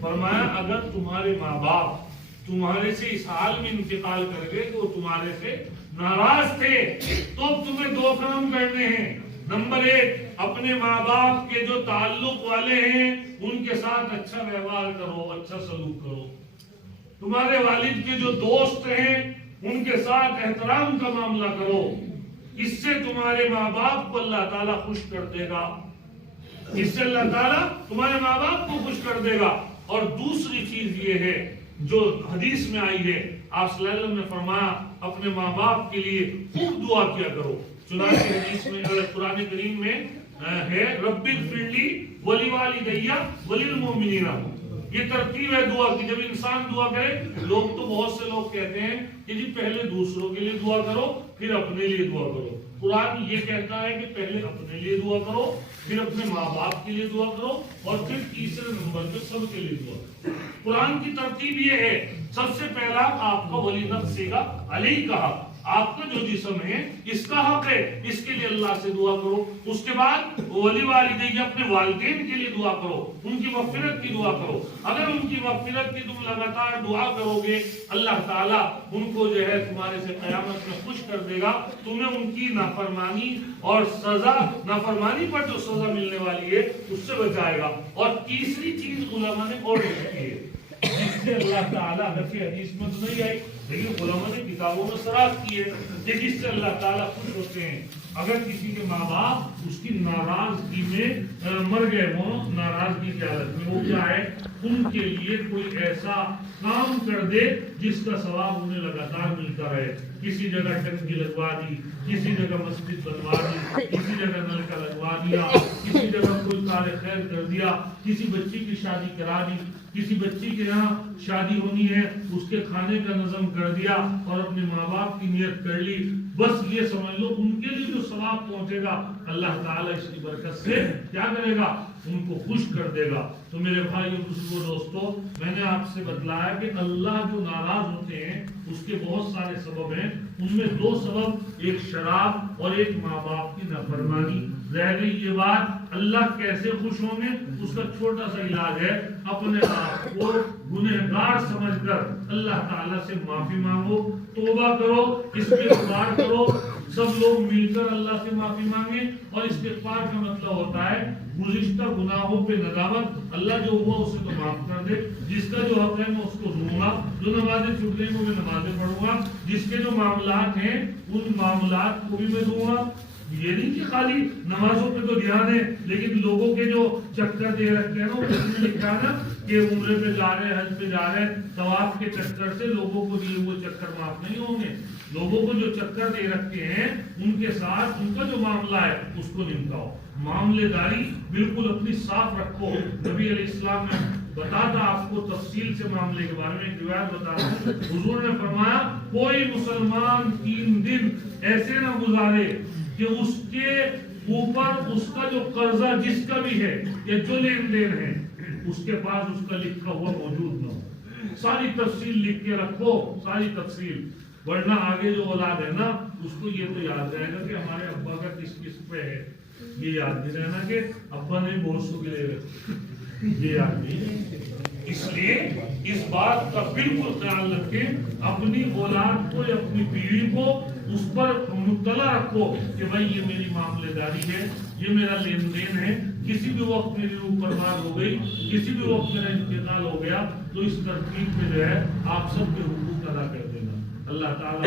فرمایا اگر تمہارے ماں باپ تمہارے سے اس حال میں انتقال کر گئے کہ وہ تمہارے سے ناراض تھے تو تمہیں 2 کام کرنے ہیں۔ نمبر 1، اپنے ماں باپ کے جو تعلق والے ہیں ان کے ساتھ اچھا ویوہار کرو، اچھا سلوک کرو۔ تمہارے والد کے جو دوست ہیں ان کے ساتھ احترام کا معاملہ کرو، اس سے تمہارے ماں باپ کو اللہ تعالیٰ خوش کر دے گا، اس سے اللہ تعالیٰ تمہارے ماں باپ کو خوش کر دے گا۔ اور دوسری چیز یہ ہے جو حدیث میں آئی ہے، آپ صلی اللہ علیہ وسلم نے فرمایا اپنے ماں باپ کے لیے خوب دعا کیا کرو۔ چنانچہ حدیث میں قرآن کریم میں ہے رب اغفر لی ولوالدی وللمؤمنین، یہ ترتیب ہے دعا کی۔ جب انسان دعا کرے، لوگ تو بہت سے لوگ کہتے ہیں کہ جی پہلے دوسروں کے لیے دعا کرو پھر اپنے لیے دعا کرو۔ قرآن یہ کہتا ہے کہ پہلے اپنے لیے دعا کرو، پھر اپنے ماں باپ کے لیے دعا کرو، اور پھر تیسرے نمبر پہ سب کے لیے دعا کرو۔ قرآن کی ترتیب یہ ہے، سب سے پہلا آپ کا ولی نفس کا علی کہا، آپ کا جو جسم ہے اس کا حق ہے، اس کے لیے اللہ سے دعا کرو. اس کے بعد ولی والدین اپنے والدین کے لیے دعا کرو، ان کی مغفرت کی دعا کرو. اگر ان کی مغفرت کی تم لگاتار دعا کرو گے اللہ تعالیٰ ان کو جو ہے تمہارے سے قیامت میں خوش کر دے گا. تمہیں ان کی نافرمانی اور سزا، نافرمانی پر جو سزا ملنے والی ہے اس سے بچائے گا. اور تیسری چیز علماء نے اور لکھی ہے جس سے اللہ تعالیٰ، اگرچہ حدیث میں تو نہیں آئی لیکن علماء نے کتابوں میں صراحت کی ہے کہ جس سے اللہ تعالیٰ خوش ہوتے ہیں. اگر کسی کے ماں باپ اس کی ناراضگی میں مر گئے ہوں، ناراضگی کی حالت میں، وہ کیا ہے ان کے لیے کوئی ایسا کام کر دے جس کا ثواب انہیں لگاتار ملتا رہے. کسی جگہ ٹنکی لگوا دی، کسی جگہ مسجد بنوا دی، کسی جگہ نلکا لگوا دیا، کسی جگہ کوئی کار خیر کر دیا، کسی بچی کی شادی کرا دی، کسی بچی کے یہاں شادی ہونی ہے اس کے کھانے کا نظم کر دیا اور اپنے ماں باپ کی نیت کر لی. بس یہ سمجھ لو ان کے لیے جو ثواب پہنچے گا اللہ تعالیٰ اس کی برکت سے کیا کرے گا، ان کو خوش کر دے گا. تو میرے بھائی اور بزرگوں دوستو، میں نے آپ سے بتلایا کہ اللہ جو ناراض ہوتے ہیں اس کے بہت سارے سبب ہیں. ان میں دو سبب، ایک شراب اور ایک ماں باپ کی نافرمانی. رہ گئی یہ بات اللہ کیسے خوش ہوں گے، اس کا چھوٹا سا علاج ہے، اپنے آپ کو گنہگار سمجھ کر اللہ تعالیٰ سے معافی مانگو، توبہ کرو، استغفار کرو. سب لوگ مل کر اللہ سے معافی مانگیں. اور استغفار کا مطلب ہوتا ہے گزشتہ گناہوں پہ ندامت، اللہ جو ہوا اسے تو معاف کر دے، جس کا جو حق ہے میں اس کو دوں گا، جو نمازیں چھوٹ گئی وہ میں نمازیں پڑھوں گا، جس کے جو معاملات ہیں ان معاملات کو بھی میں دوں گا. یہ نہیں کہ خالی نمازوں پہ تو دھیان ہے لیکن لوگوں کے جو چکر دے رکھتے ہیں نا، اس میں لکھا نا کہ عمرے پہ جا رہے ہیں، حج پہ جا رہے ہیں، طواف کے چکر سے لوگوں کو دیے ہوئے چکر معاف نہیں ہوں گے. لوگوں کو جو چکر دے رکھتے ہیں ان کے ساتھ ان کا جو معاملہ ہے اس کو نمٹاؤ. معاملے داری بالکل اپنی صاف رکھو. نبی علیہ السلام نے بتاتا آپ کو تفصیل سے معاملے کے بارے میں ایک روایت بتا رہا ہوں. حضور نے فرمایا کوئی مسلمان 3 دن ایسے نہ گزارے کہ اس کے اوپر اس کا جو قرضہ جس کا بھی ہے یا جو لین دین ہے اس کے پاس اس کا لکھا ہوا موجود نہ ہو. ساری تفصیل لکھ کے رکھو، ساری تفصیل، ورنہ آگے جو اولاد ہے نا اس کو یہ تو یاد رہے گا کہ ہمارے ابا کا کس کس پہ ہے. یہ یاد نہیں رہنا کہ ابا نے بہت سو کے لے رکھے، یہ یاد نہیں. اس لیے اس بات کا بالکل خیال رکھیں، اپنی اولاد کو یا اپنی بیوی کو اس پر مطلع رکھو کہ بھائی یہ میری معاملے داری ہے، یہ میرا لین دین ہے. کسی بھی وقت میری روح پرواز ہو گئی، کسی بھی وقت میرا انتقال ہو گیا تو اس ترتیب میں جو ہے آپ سب کے حقوق ادا کر دینا. اللہ تعالیٰ